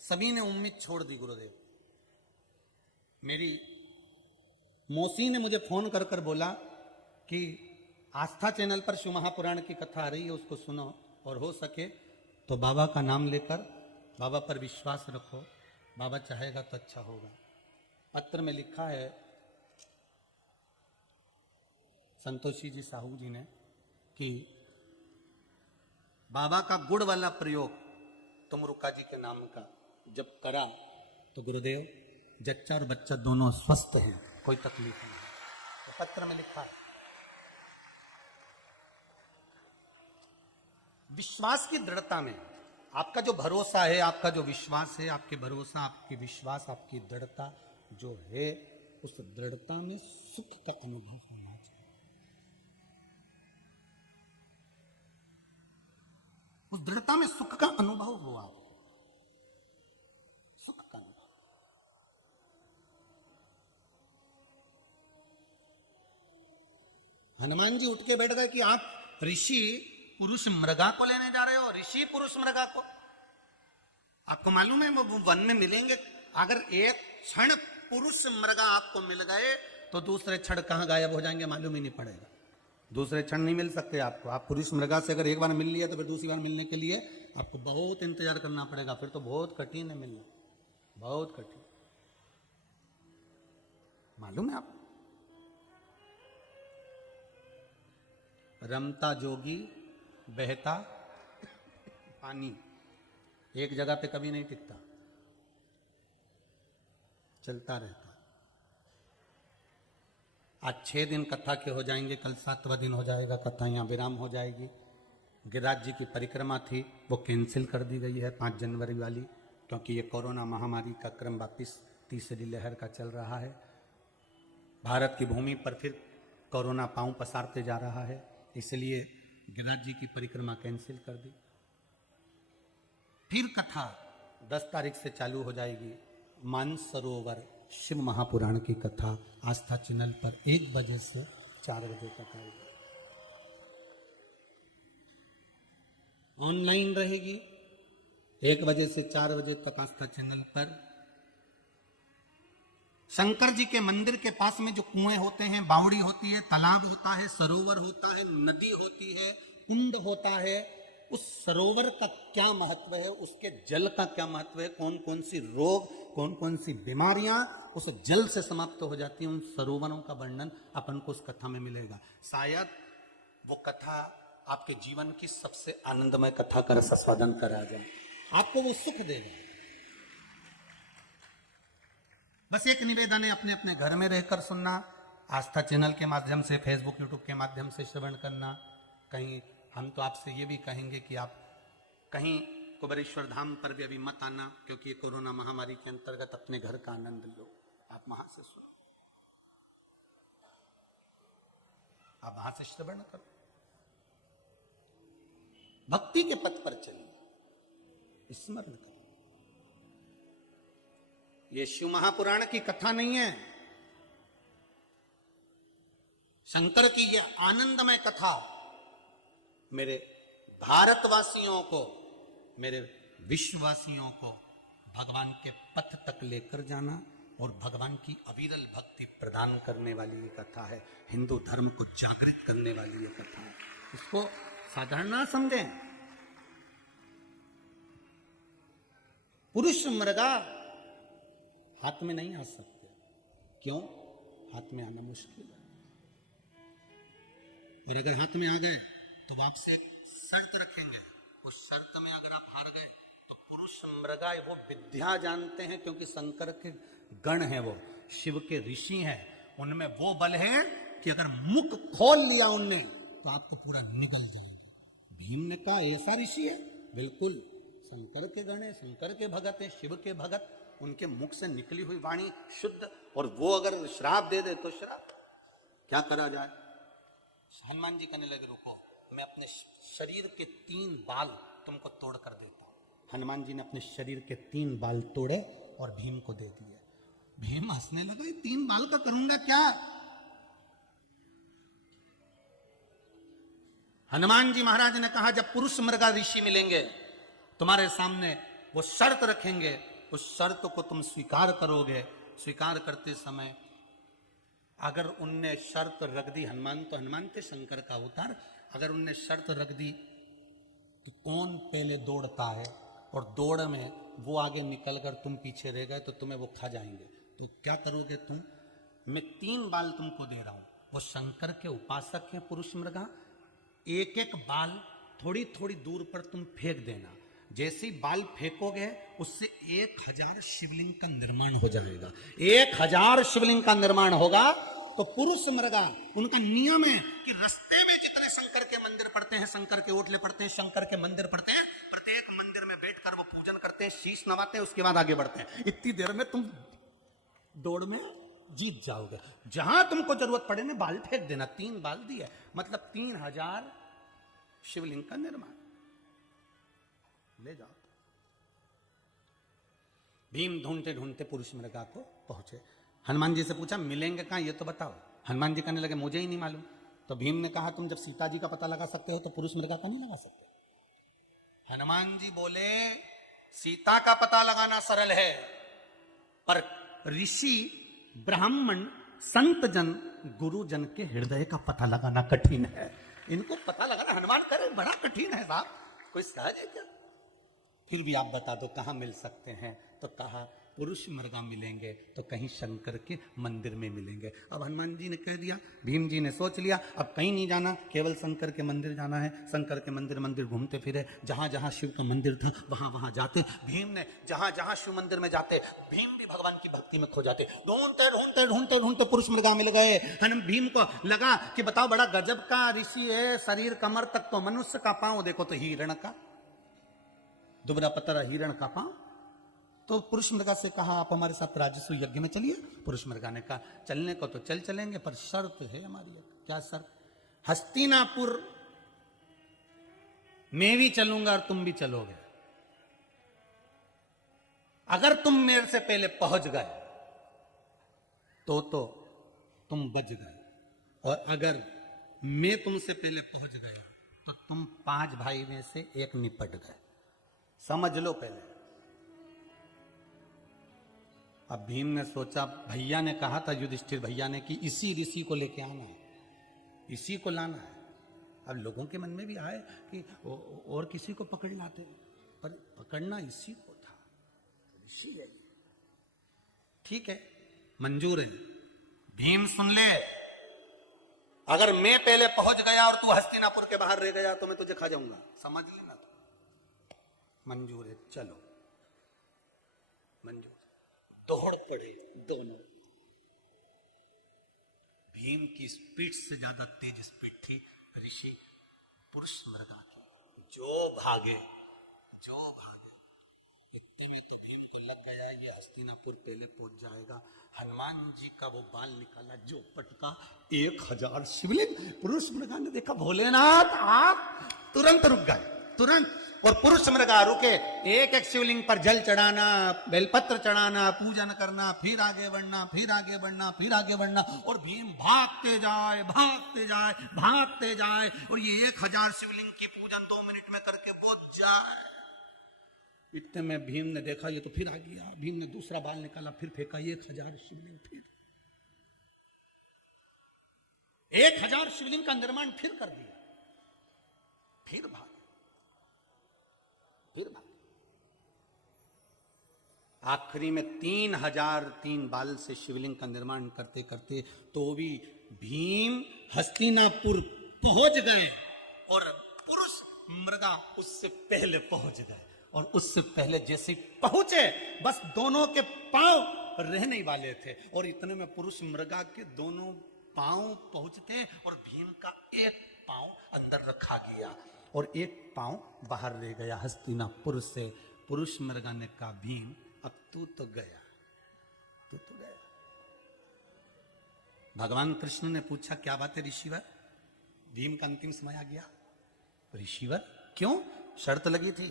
सभी ने उम्मीद छोड़ दी। गुरुदेव, मेरी मौसी ने मुझे फोन कर कर बोला कि आस्था चैनल पर शिव महापुराण की कथा आ रही है, उसको सुनो और हो सके तो बाबा का नाम लेकर बाबा पर विश्वास रखो, बाबा चाहेगा तो अच्छा होगा। पत्र में लिखा है संतोषी जी साहू जी ने कि बाबा का गुड़ वाला प्रयोग तुम रुका जी के नाम का जब करा तो गुरुदेव जच्चा और बच्चा दोनों स्वस्थ हैं, कोई तकलीफ नहीं है। तो पत्र में लिखा है। विश्वास की दृढ़ता में आपका जो भरोसा है, आपका जो विश्वास है, आपके भरोसा, आपकी विश्वास, आपकी दृढ़ता जो है, उस दृढ़ता में सुख का अनुभव होना चाहिए। उस दृढ़ता में सुख का अनुभव हुआ, सुख का अनुभव। हनुमान जी उठ के बैठ गए कि आप ऋषि पुरुष मृगा को लेने जा रहे हो। ऋषि पुरुष मृगा को आपको मालूम है वो वन में मिलेंगे। अगर एक क्षण पुरुष मृगा आपको मिल गए तो दूसरे क्षण कहां गायब हो जाएंगे मालूम ही नहीं पड़ेगा। दूसरे क्षण नहीं मिल सकते आपको। आप पुरुष मृगा से अगर एक बार मिल लिया तो फिर दूसरी बार मिलने के लिए आपको बहुत इंतजार करना पड़ेगा, फिर तो बहुत कठिन है मिलना, बहुत कठिन। मालूम है आपको? रमता जोगी बहता पानी एक जगह पे कभी नहीं टिकता, चलता रहता। आज 6 दिन कथा के हो जाएंगे, कल 7वां दिन हो जाएगा, कथा यहाँ विराम हो जाएगी। गिरिराज जी की परिक्रमा थी वो कैंसिल कर दी गई है 5 जनवरी वाली, क्योंकि ये कोरोना महामारी का क्रम वापिस तीसरी लहर का चल रहा है। भारत की भूमि पर फिर कोरोना पांव पसारते जा रहा है, इसलिए गिरिराज जी की परिक्रमा कैंसिल कर दी। फिर कथा 10 तारीख से चालू हो जाएगी। मानसरोवर शिव महापुराण की कथा आस्था चैनल पर 1 बजे से 4 बजे तक आएगी, ऑनलाइन रहेगी। 1 बजे से 4 बजे तक आस्था चैनल पर। शंकर जी के मंदिर के पास में जो कुएं होते हैं, बावड़ी होती है, तालाब होता है, सरोवर होता है, नदी होती है, कुंड होता है, उस सरोवर का क्या महत्व है, उसके जल का क्या महत्व है, कौन कौन सी रोग, कौन कौन सी बीमारियां उस जल से समाप्त हो जाती हैं, उन सरोवरों का वर्णन अपन को उस कथा में मिलेगा। शायद वो कथा आपके जीवन की सबसे आनंदमय कथा का रसास्वादन करा जाए, आपको वो सुख देगा। बस एक निवेदन है, अपने अपने घर में रहकर सुनना, आस्था चैनल के माध्यम से, फेसबुक यूट्यूब के माध्यम से श्रवण करना। कहीं हम तो आपसे ये भी कहेंगे कि आप कहीं कुबेरेश्वर धाम पर भी अभी मत आना, क्योंकि ये कोरोना महामारी के अंतर्गत अपने घर का आनंद लो। आप वहां से सुनो, आप वहां से श्रवण करो, भक्ति के पथ पर चलिए, स्मरण करो। ये शिव महापुराण की कथा नहीं है, शंकर की ये आनंदमय कथा मेरे भारतवासियों को, मेरे विश्ववासियों को भगवान के पथ तक लेकर जाना और भगवान की अविरल भक्ति प्रदान करने वाली ये कथा है, हिंदू धर्म को जागृत करने वाली ये कथा है। इसको साधारण ना समझें। पुरुष मृगा हाथ में नहीं आ सकते। क्यों? हाथ में आना मुश्किल है, और अगर हाथ में आ गए तो वो आपसे शर्त रखेंगे, उस शर्त में अगर आप हार गए तो पुरुष मृगा वो विद्या जानते हैं, क्योंकि शंकर के गण हैं, वो शिव के ऋषि हैं, उनमें वो बल है कि अगर मुख खोल लिया उनने तो आपको पूरा निगल जाएगा। भीम ने कहा ऐसा ऋषि है? बिल्कुल, शंकर के गण है, शंकर के भगत है, शिव के भगत, उनके मुख से निकली हुई वाणी शुद्ध, और वो अगर श्राप दे दे तो श्राप क्या करा जाए। हनुमान जी कहने लगे रुको, मैं अपने शरीर के 3 बाल तुमको तोड़ कर देता हूं। हनुमान जी ने अपने शरीर के 3 बाल तोड़े और भीम को दे दिए। भीम हंसने लगा, ये 3 बाल का करूंगा क्या? हनुमान जी महाराज ने कहा जब पुरुष मृगा ऋषि मिलेंगे तुम्हारे सामने, वो शर्त रखेंगे, उस शर्त को तुम स्वीकार करोगे। स्वीकार करते समय अगर उनने शर्त रख दी, हनुमान थे शंकर का अवतार, अगर उनने शर्त रख दी तो कौन पहले दौड़ता है, और दौड़ में वो आगे निकल कर तुम पीछे रह गए तो तुम्हें वो खा जाएंगे, तो क्या करोगे तुम? मैं 3 बाल तुमको दे रहा हूं। वो शंकर के उपासक हैं पुरुष मृगा, एक एक बाल थोड़ी थोड़ी दूर पर तुम फेंक देना। जैसे ही बाल फेंकोगे उससे 1000 शिवलिंग का निर्माण हो जाएगा। 1000 शिवलिंग का निर्माण होगा तो पुरुष मृगा, उनका नियम है कि रास्ते में जितने शंकर के मंदिर पड़ते हैं, शंकर के ओटले पड़ते हैं, शंकर के मंदिर पड़ते हैं, प्रत्येक मंदिर में बैठकर वो पूजन करते हैं, शीश नवाते हैं, उसके बाद आगे बढ़ते हैं। इतनी देर में तुम दौड़ में जीत जाओगे। जहां तुमको जरूरत पड़े ना बाल फेंक देना। 3 बाल दिए मतलब 3000 शिवलिंग का निर्माण। ले जाओ। भीम ढूंढते ढूंढते पुरुष मृगा को पहुंचे। हनुमान जी से पूछा मिलेंगे कहां, ये तो बताओ। हनुमान जी कहने लगे मुझे ही नहीं मालूम। तो भीम ने कहा तुम जब सीता जी का पता लगा सकते हो तो पुरुष मृगा का नहीं लगा सकते? हनुमान जी बोले सीता का पता लगाना सरल है, पर ऋषि, ब्राह्मण, संत जन, गुरुजन के हृदय का पता लगाना कठिन है। इनको पता लगाना हनुमान करे बड़ा कठिन है साहब, कोई सहज है क्या? फिर भी आप बता दो कहां मिल सकते हैं? तो कहा पुरुष मृगा मिलेंगे तो कहीं शंकर के मंदिर में मिलेंगे। अब हनुमान जी ने कह दिया, भीम जी ने सोच लिया अब कहीं नहीं जाना, केवल शंकर के मंदिर जाना है। शंकर के मंदिर मंदिर घूमते फिरे, जहां जहां शिव का मंदिर था वहां वहां जाते। भीम ने जहां जहां शिव मंदिर में जाते, भीम भी भगवान की भक्ति में खो जाते। ढूंढते ढूंढते ढूंढते ढूंढते पुरुष मृगा मिल गए। भीम को लगा कि बताओ बड़ा गजब का ऋषि है, शरीर कमर तक तो मनुष्य का, पांव देखो तो हिरण का, दुबरा पतरा हिरण का पांव। तो पुरुष मृगा से कहा आप हमारे साथ राजस्व यज्ञ में चलिए। पुरुष मृगा ने कहा चलने को तो चल चलेंगे, पर शर्त है हमारी। क्या शर्त? हस्तिनापुर मैं भी चलूंगा और तुम भी चलोगे। अगर तुम मेरे से पहले पहुंच गए तो तुम बच गए, और अगर मैं तुमसे पहले पहुंच गया तो तुम 5 भाई में से एक निपट गए। समझ लो पहले। अब भीम ने सोचा, भैया ने कहा था युधिष्ठिर भैया ने कि इसी ऋषि को लेके आना है, इसी को लाना है। अब लोगों के मन में भी आए कि और किसी को पकड़ लाते, पर पकड़ना इसी को था, ऋषि है। ठीक है, मंजूर है। भीम सुन ले, अगर मैं पहले पहुंच गया और तू हस्तिनापुर के बाहर रह गया तो मैं तुझे खा जाऊंगा, समझ लेना। तो मंजूर है, चलो। मंजूर। दौड़ पड़े दोनों। भीम की स्पीड से ज्यादा तेज स्पीड थी ऋषि पुरुष मृगा की। जो भागे इतने में तो भीम को लग गया ये हस्तिनापुर पहले पहुंच जाएगा। हनुमान जी का वो बाल निकाला, जो पटका 1000 शिवलिंग। पुरुष मृगा ने देखा भोलेनाथ, आप तुरंत रुक गए, तुरंत। और पुरुष मृगा रुके, एक एक शिवलिंग पर जल चढ़ाना, बेलपत्र चढ़ाना, पूजन करना, फिर आगे बढ़ना, फिर आगे बढ़ना, फिर आगे बढ़ना। और भीम भागते जाए, भागते जाए, भागते जाए, और ये 1000 शिवलिंग की पूजन 2 मिनट में करके पहुंच जाए। इतने में भीम ने देखा ये तो फिर आ गया। भीम ने दूसरा बाल निकाला, फिर फेंका, 1000 शिवलिंग, फिर 1000 शिवलिंग का निर्माण फिर कर दिया, फिर भाग। आखिरी में 3003 बाल से शिवलिंग का निर्माण करते करते तो भी भीम हस्तिनापुर पहुंच गए और पुरुष मृगा उससे पहले पहुंच गए। और उससे पहले जैसे पहुंचे बस दोनों के पांव रहने ही वाले थे और इतने में पुरुष मृगा के दोनों पांव पहुंचते और भीम का एक पांव अंदर रखा गया और एक पांव बाहर रह गया हस्तिनापुर से। पुरुष मृगा ने कहा भीम अब तू तो गया, तू तो गया। भगवान कृष्ण ने पूछा क्या बात है ऋषिवर, भीम का अंतिम समय आ गया। ऋषिवर क्यों, शर्त लगी थी,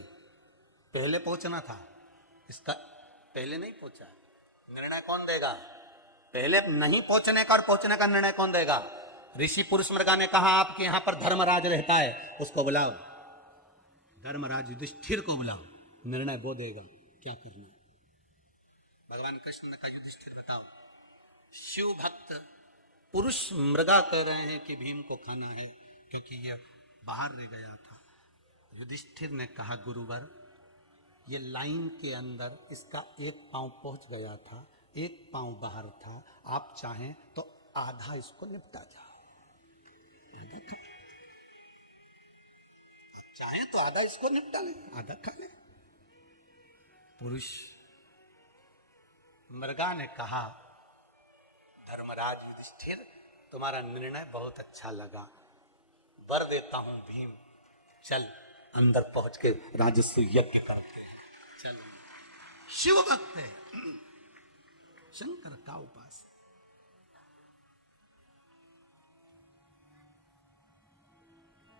पहले पहुंचना था, इसका पहले नहीं पहुंचा, निर्णय कौन देगा? पहले नहीं पहुंचने का और पहुंचने का निर्णय कौन देगा? ऋषि पुरुष मृगा ने कहा आपके यहां पर धर्मराज रहता है, उसको बुलाओ, धर्मराज युधिष्ठिर को बुलाओ, निर्णय वो देगा क्या करना है। भगवान कृष्ण ने कहा युधिष्ठिर बताओ। शिव भक्त पुरुष मृगा कह रहे हैं कि भीम को खाना है क्योंकि यह बाहर रह गया था। युधिष्ठिर ने कहा गुरुवर ये लाइन के अंदर इसका एक पांव पहुंच गया था, एक पांव बाहर था, आप चाहें तो आधा इसको निपटा जाओ, आधा खा, आप चाहें तो आधा इसको निपटा लें, आधा खा लें। पुरुष मृगा ने कहा धर्मराज युधिष्ठिर तुम्हारा निर्णय बहुत अच्छा लगा, वर देता हूं भीम, चल अंदर पहुंच के राजस्व यज्ञ करते हैं, चल। शिव भक्त है, शंकर का उपासक,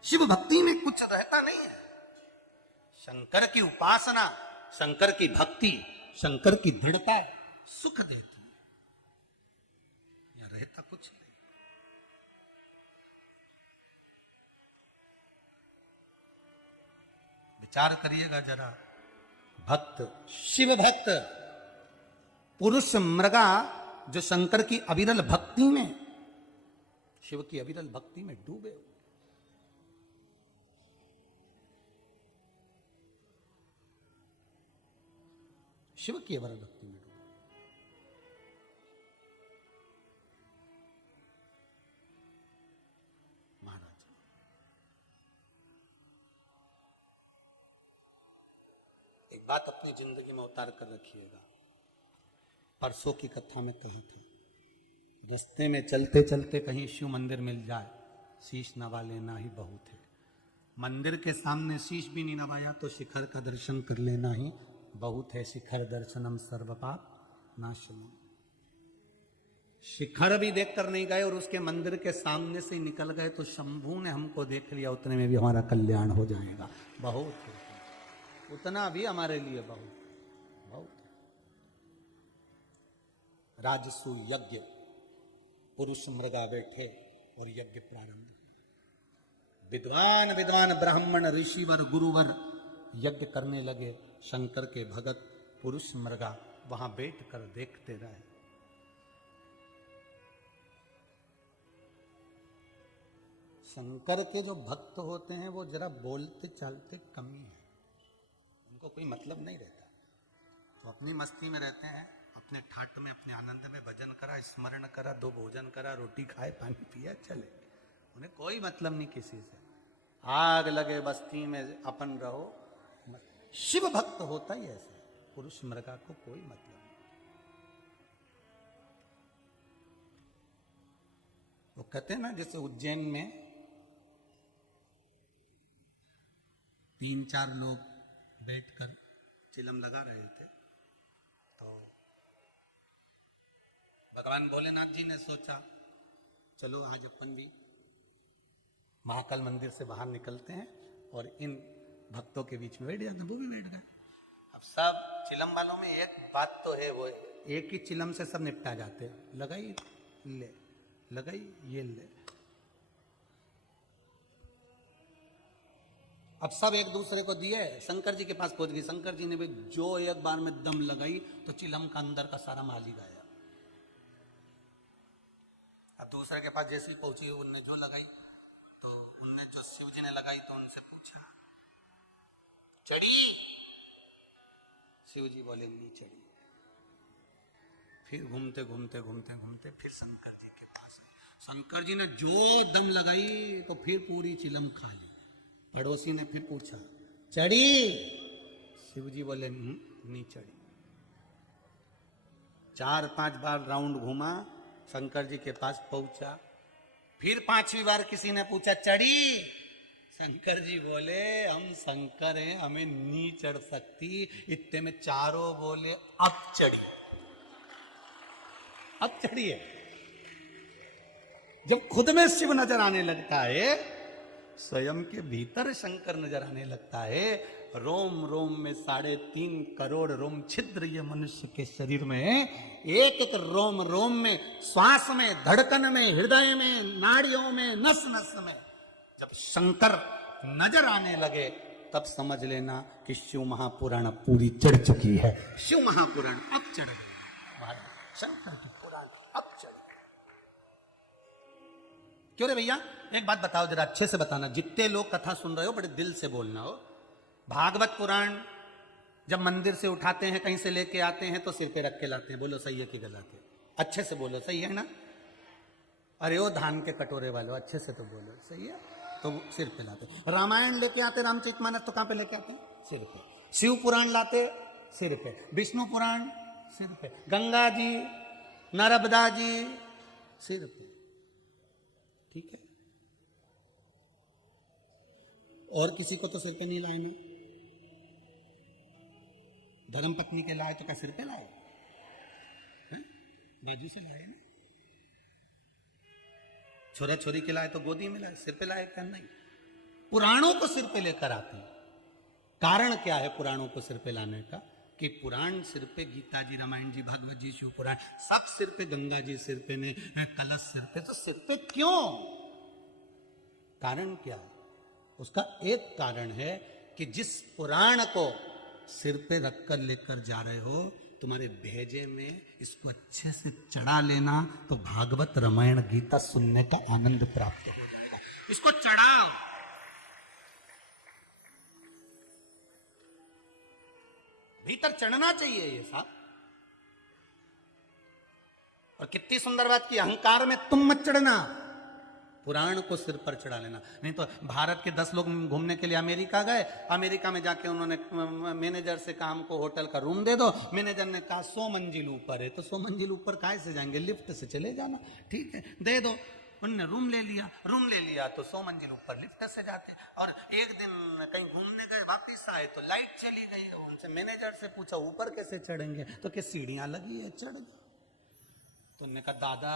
शिव भक्ति में कुछ रहता नहीं है। शंकर की उपासना, शंकर की भक्ति, शंकर की दृढ़ता सुख देती है, या रहता कुछ नहीं। विचार करिएगा जरा, भक्त, शिव भक्त, पुरुष मृगा जो शंकर की अविरल भक्ति में, शिव की अविरल भक्ति में डूबे, शिव की अविरल भक्ति में डूबे। महाराज एक बात अपनी जिंदगी में उतार कर रखिएगा। परसों की कथा में कहा था, रास्ते में चलते चलते कहीं शिव मंदिर मिल जाए, शीश नवा लेना ही बहुत है। मंदिर के सामने शीश भी नहीं नवाया तो शिखर का दर्शन कर लेना ही बहुत है। शिखर दर्शनम सर्वपाप नाशनम। शिखर भी देखकर नहीं गए और उसके मंदिर के सामने से निकल गए तो शंभू ने हमको देख लिया, उतने में भी हमारा कल्याण हो जाएगा। बहुत है, उतना भी हमारे लिए बहुत बहुत। राजसु यज्ञ, पुरुष मृगा बैठे और यज्ञ प्रारंभ। विद्वान विद्वान ब्राह्मण ऋषिवर गुरुवर यज्ञ करने लगे। शंकर के भगत पुरुष मृगा वहां बैठकर देखते रहे। शंकर के जो भक्त होते हैं वो जरा बोलते चालते कम ही है, उनको कोई मतलब नहीं रहता, तो अपनी मस्ती में रहते हैं, अपने ठाट में, अपने आनंद में भजन करा, स्मरण करा, दो भोजन करा, रोटी खाए, पानी पिया, चले, उन्हें कोई मतलब नहीं किसी से। आग लगे बस्ती में अपन रहो। शिव भक्त होता ही ऐसे, पुरुष मृगा को कोई मतलब नहीं। वो कहते हैं ना, जैसे उज्जैन में 3-4 लोग बैठकर चिलम लगा रहे थे, तो भगवान भोलेनाथ जी ने सोचा चलो आज अपन भी महाकाल मंदिर से बाहर निकलते हैं और इन भक्तों के बीच में बैठ जाते। वो भी बैठ गए। अब सब चिलम वालों में एक बात तो है, वो एक ही चिलम से सब निपटा जाते, लगाई ले, लगाई ये ले। अब सब एक दूसरे को दिए, शंकर जी के पास पहुंच गई। शंकर जी ने भी जो एक बार में दम लगाई तो चिलम का अंदर का सारा माल ही गाया। अब दूसरे के पास जैसे ही पहुंची उनने जो लगाई, तो उनने जो शिव जी ने लगाई तो उनसे पूछा चढ़ी? शिव जी बोले नहीं चढ़ी। फिर घूमते घूमते घूमते घूमते फिर शंकर जी के पास आए। शंकर जी ने जो दम लगाई तो फिर पूरी चिलम खा ली। पड़ोसी ने फिर पूछा चढ़ी? शिव जी बोले नहीं चढ़ी। 4-5 बार राउंड घूमा, शंकर जी के पास पहुंचा। फिर 5वीं बार किसी ने पूछा चढ़ी? शंकर जी बोले हम शंकर हैं, हमें नहीं चढ़ सकती। इतने में चारों बोले अब चढ़ी। अब चढ़ी है। जब खुद में शिव नजर आने लगता है, स्वयं के भीतर शंकर नजर आने लगता है, रोम रोम में 3.5 करोड़ रोम छिद्र ये मनुष्य के शरीर में, एक एक रोम रोम में, श्वास में, धड़कन में, हृदय में, नाड़ियों में, नस नस में जब शंकर नजर आने लगे तब समझ लेना कि शिव महापुराण पूरी चढ़ चुकी है। शिव महापुराण अब चढ़ गई, शंकर की पुराण अब चढ़ गई। क्यों रे भैया? एक बात बताओ जरा, अच्छे से बताना, जितने लोग कथा सुन रहे हो बड़े दिल से बोलना हो। भागवत पुराण जब मंदिर से उठाते हैं, कहीं से लेके आते हैं तो सिर पे रख के लाते हैं। बोलो सही है कि गलत है? अच्छे से बोलो, सही है ना? अरे ओ धान के कटोरे वालों, अच्छे से तो बोलो, सही है? तो सिर पे लाते। रामायण लेके आते, रामचरितमानस तो कहां पे लेके आते हैं? सिर पे। शिव पुराण लाते, सिर पे। विष्णु पुराण सिर पे। गंगा जी, नर्मदा जी, सिर पे। ठीक है? और किसी को तो सिर पे नहीं लाए ना। धर्म पत्नी के लाए तो क्या सिर पे लाए? बाजू से लाए ना। छोरा छोरी के लाए तो गोदी में लाए, सिर पे लाए क्या? नहीं। पुराणों को सिर पे लेकर आते हैं। कारण क्या है पुराणों को सिर पे लाने का? कि पुराण सिर पे, गीता जी, रामायण जी, भागवत जी, शिव पुराण सब सिर पे, गंगा जी सिर पे ने, कलश सिर पे। तो सिर पे क्यों? कारण क्या है? उसका एक कारण है कि जिस पुराण को सिर पे रखकर लेकर जा रहे हो, तुम्हारे भेजे में इसको अच्छे से चढ़ा लेना तो भागवत, रामायण, गीता सुनने का आनंद प्राप्त हो जाएगा। इसको चढ़ाओ। भीतर चढ़ना चाहिए ये साहब। और कितनी सुंदर बात की, अहंकार में तुम मत चढ़ना, पुराण को सिर पर चढ़ा लेना। नहीं तो भारत के 10 लोग घूमने के लिए अमेरिका गए, अमेरिका में जाके उन्होंने मैनेजर से कहा हमको होटल का रूम दे दो। मैनेजर ने कहा 100 मंजिल ऊपर है। तो 100 मंजिल ऊपर काहे से जाएंगे? लिफ्ट से चले जाना। ठीक है, दे दो। उन्होंने रूम ले लिया तो 100 मंजिल ऊपर लिफ्ट से जाते। और एक दिन कहीं घूमने गए, वापस आए तो लाइट चली गई। उनसे मैनेजर से पूछा ऊपर कैसे चढ़ेंगे? तो क्या सीढ़ियां लगी है, चढ़ गए। तो उन्होंने कहा दादा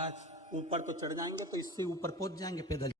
ऊपर तो चढ़ जाएंगे तो इससे ऊपर पहुंच जाएंगे पैदल।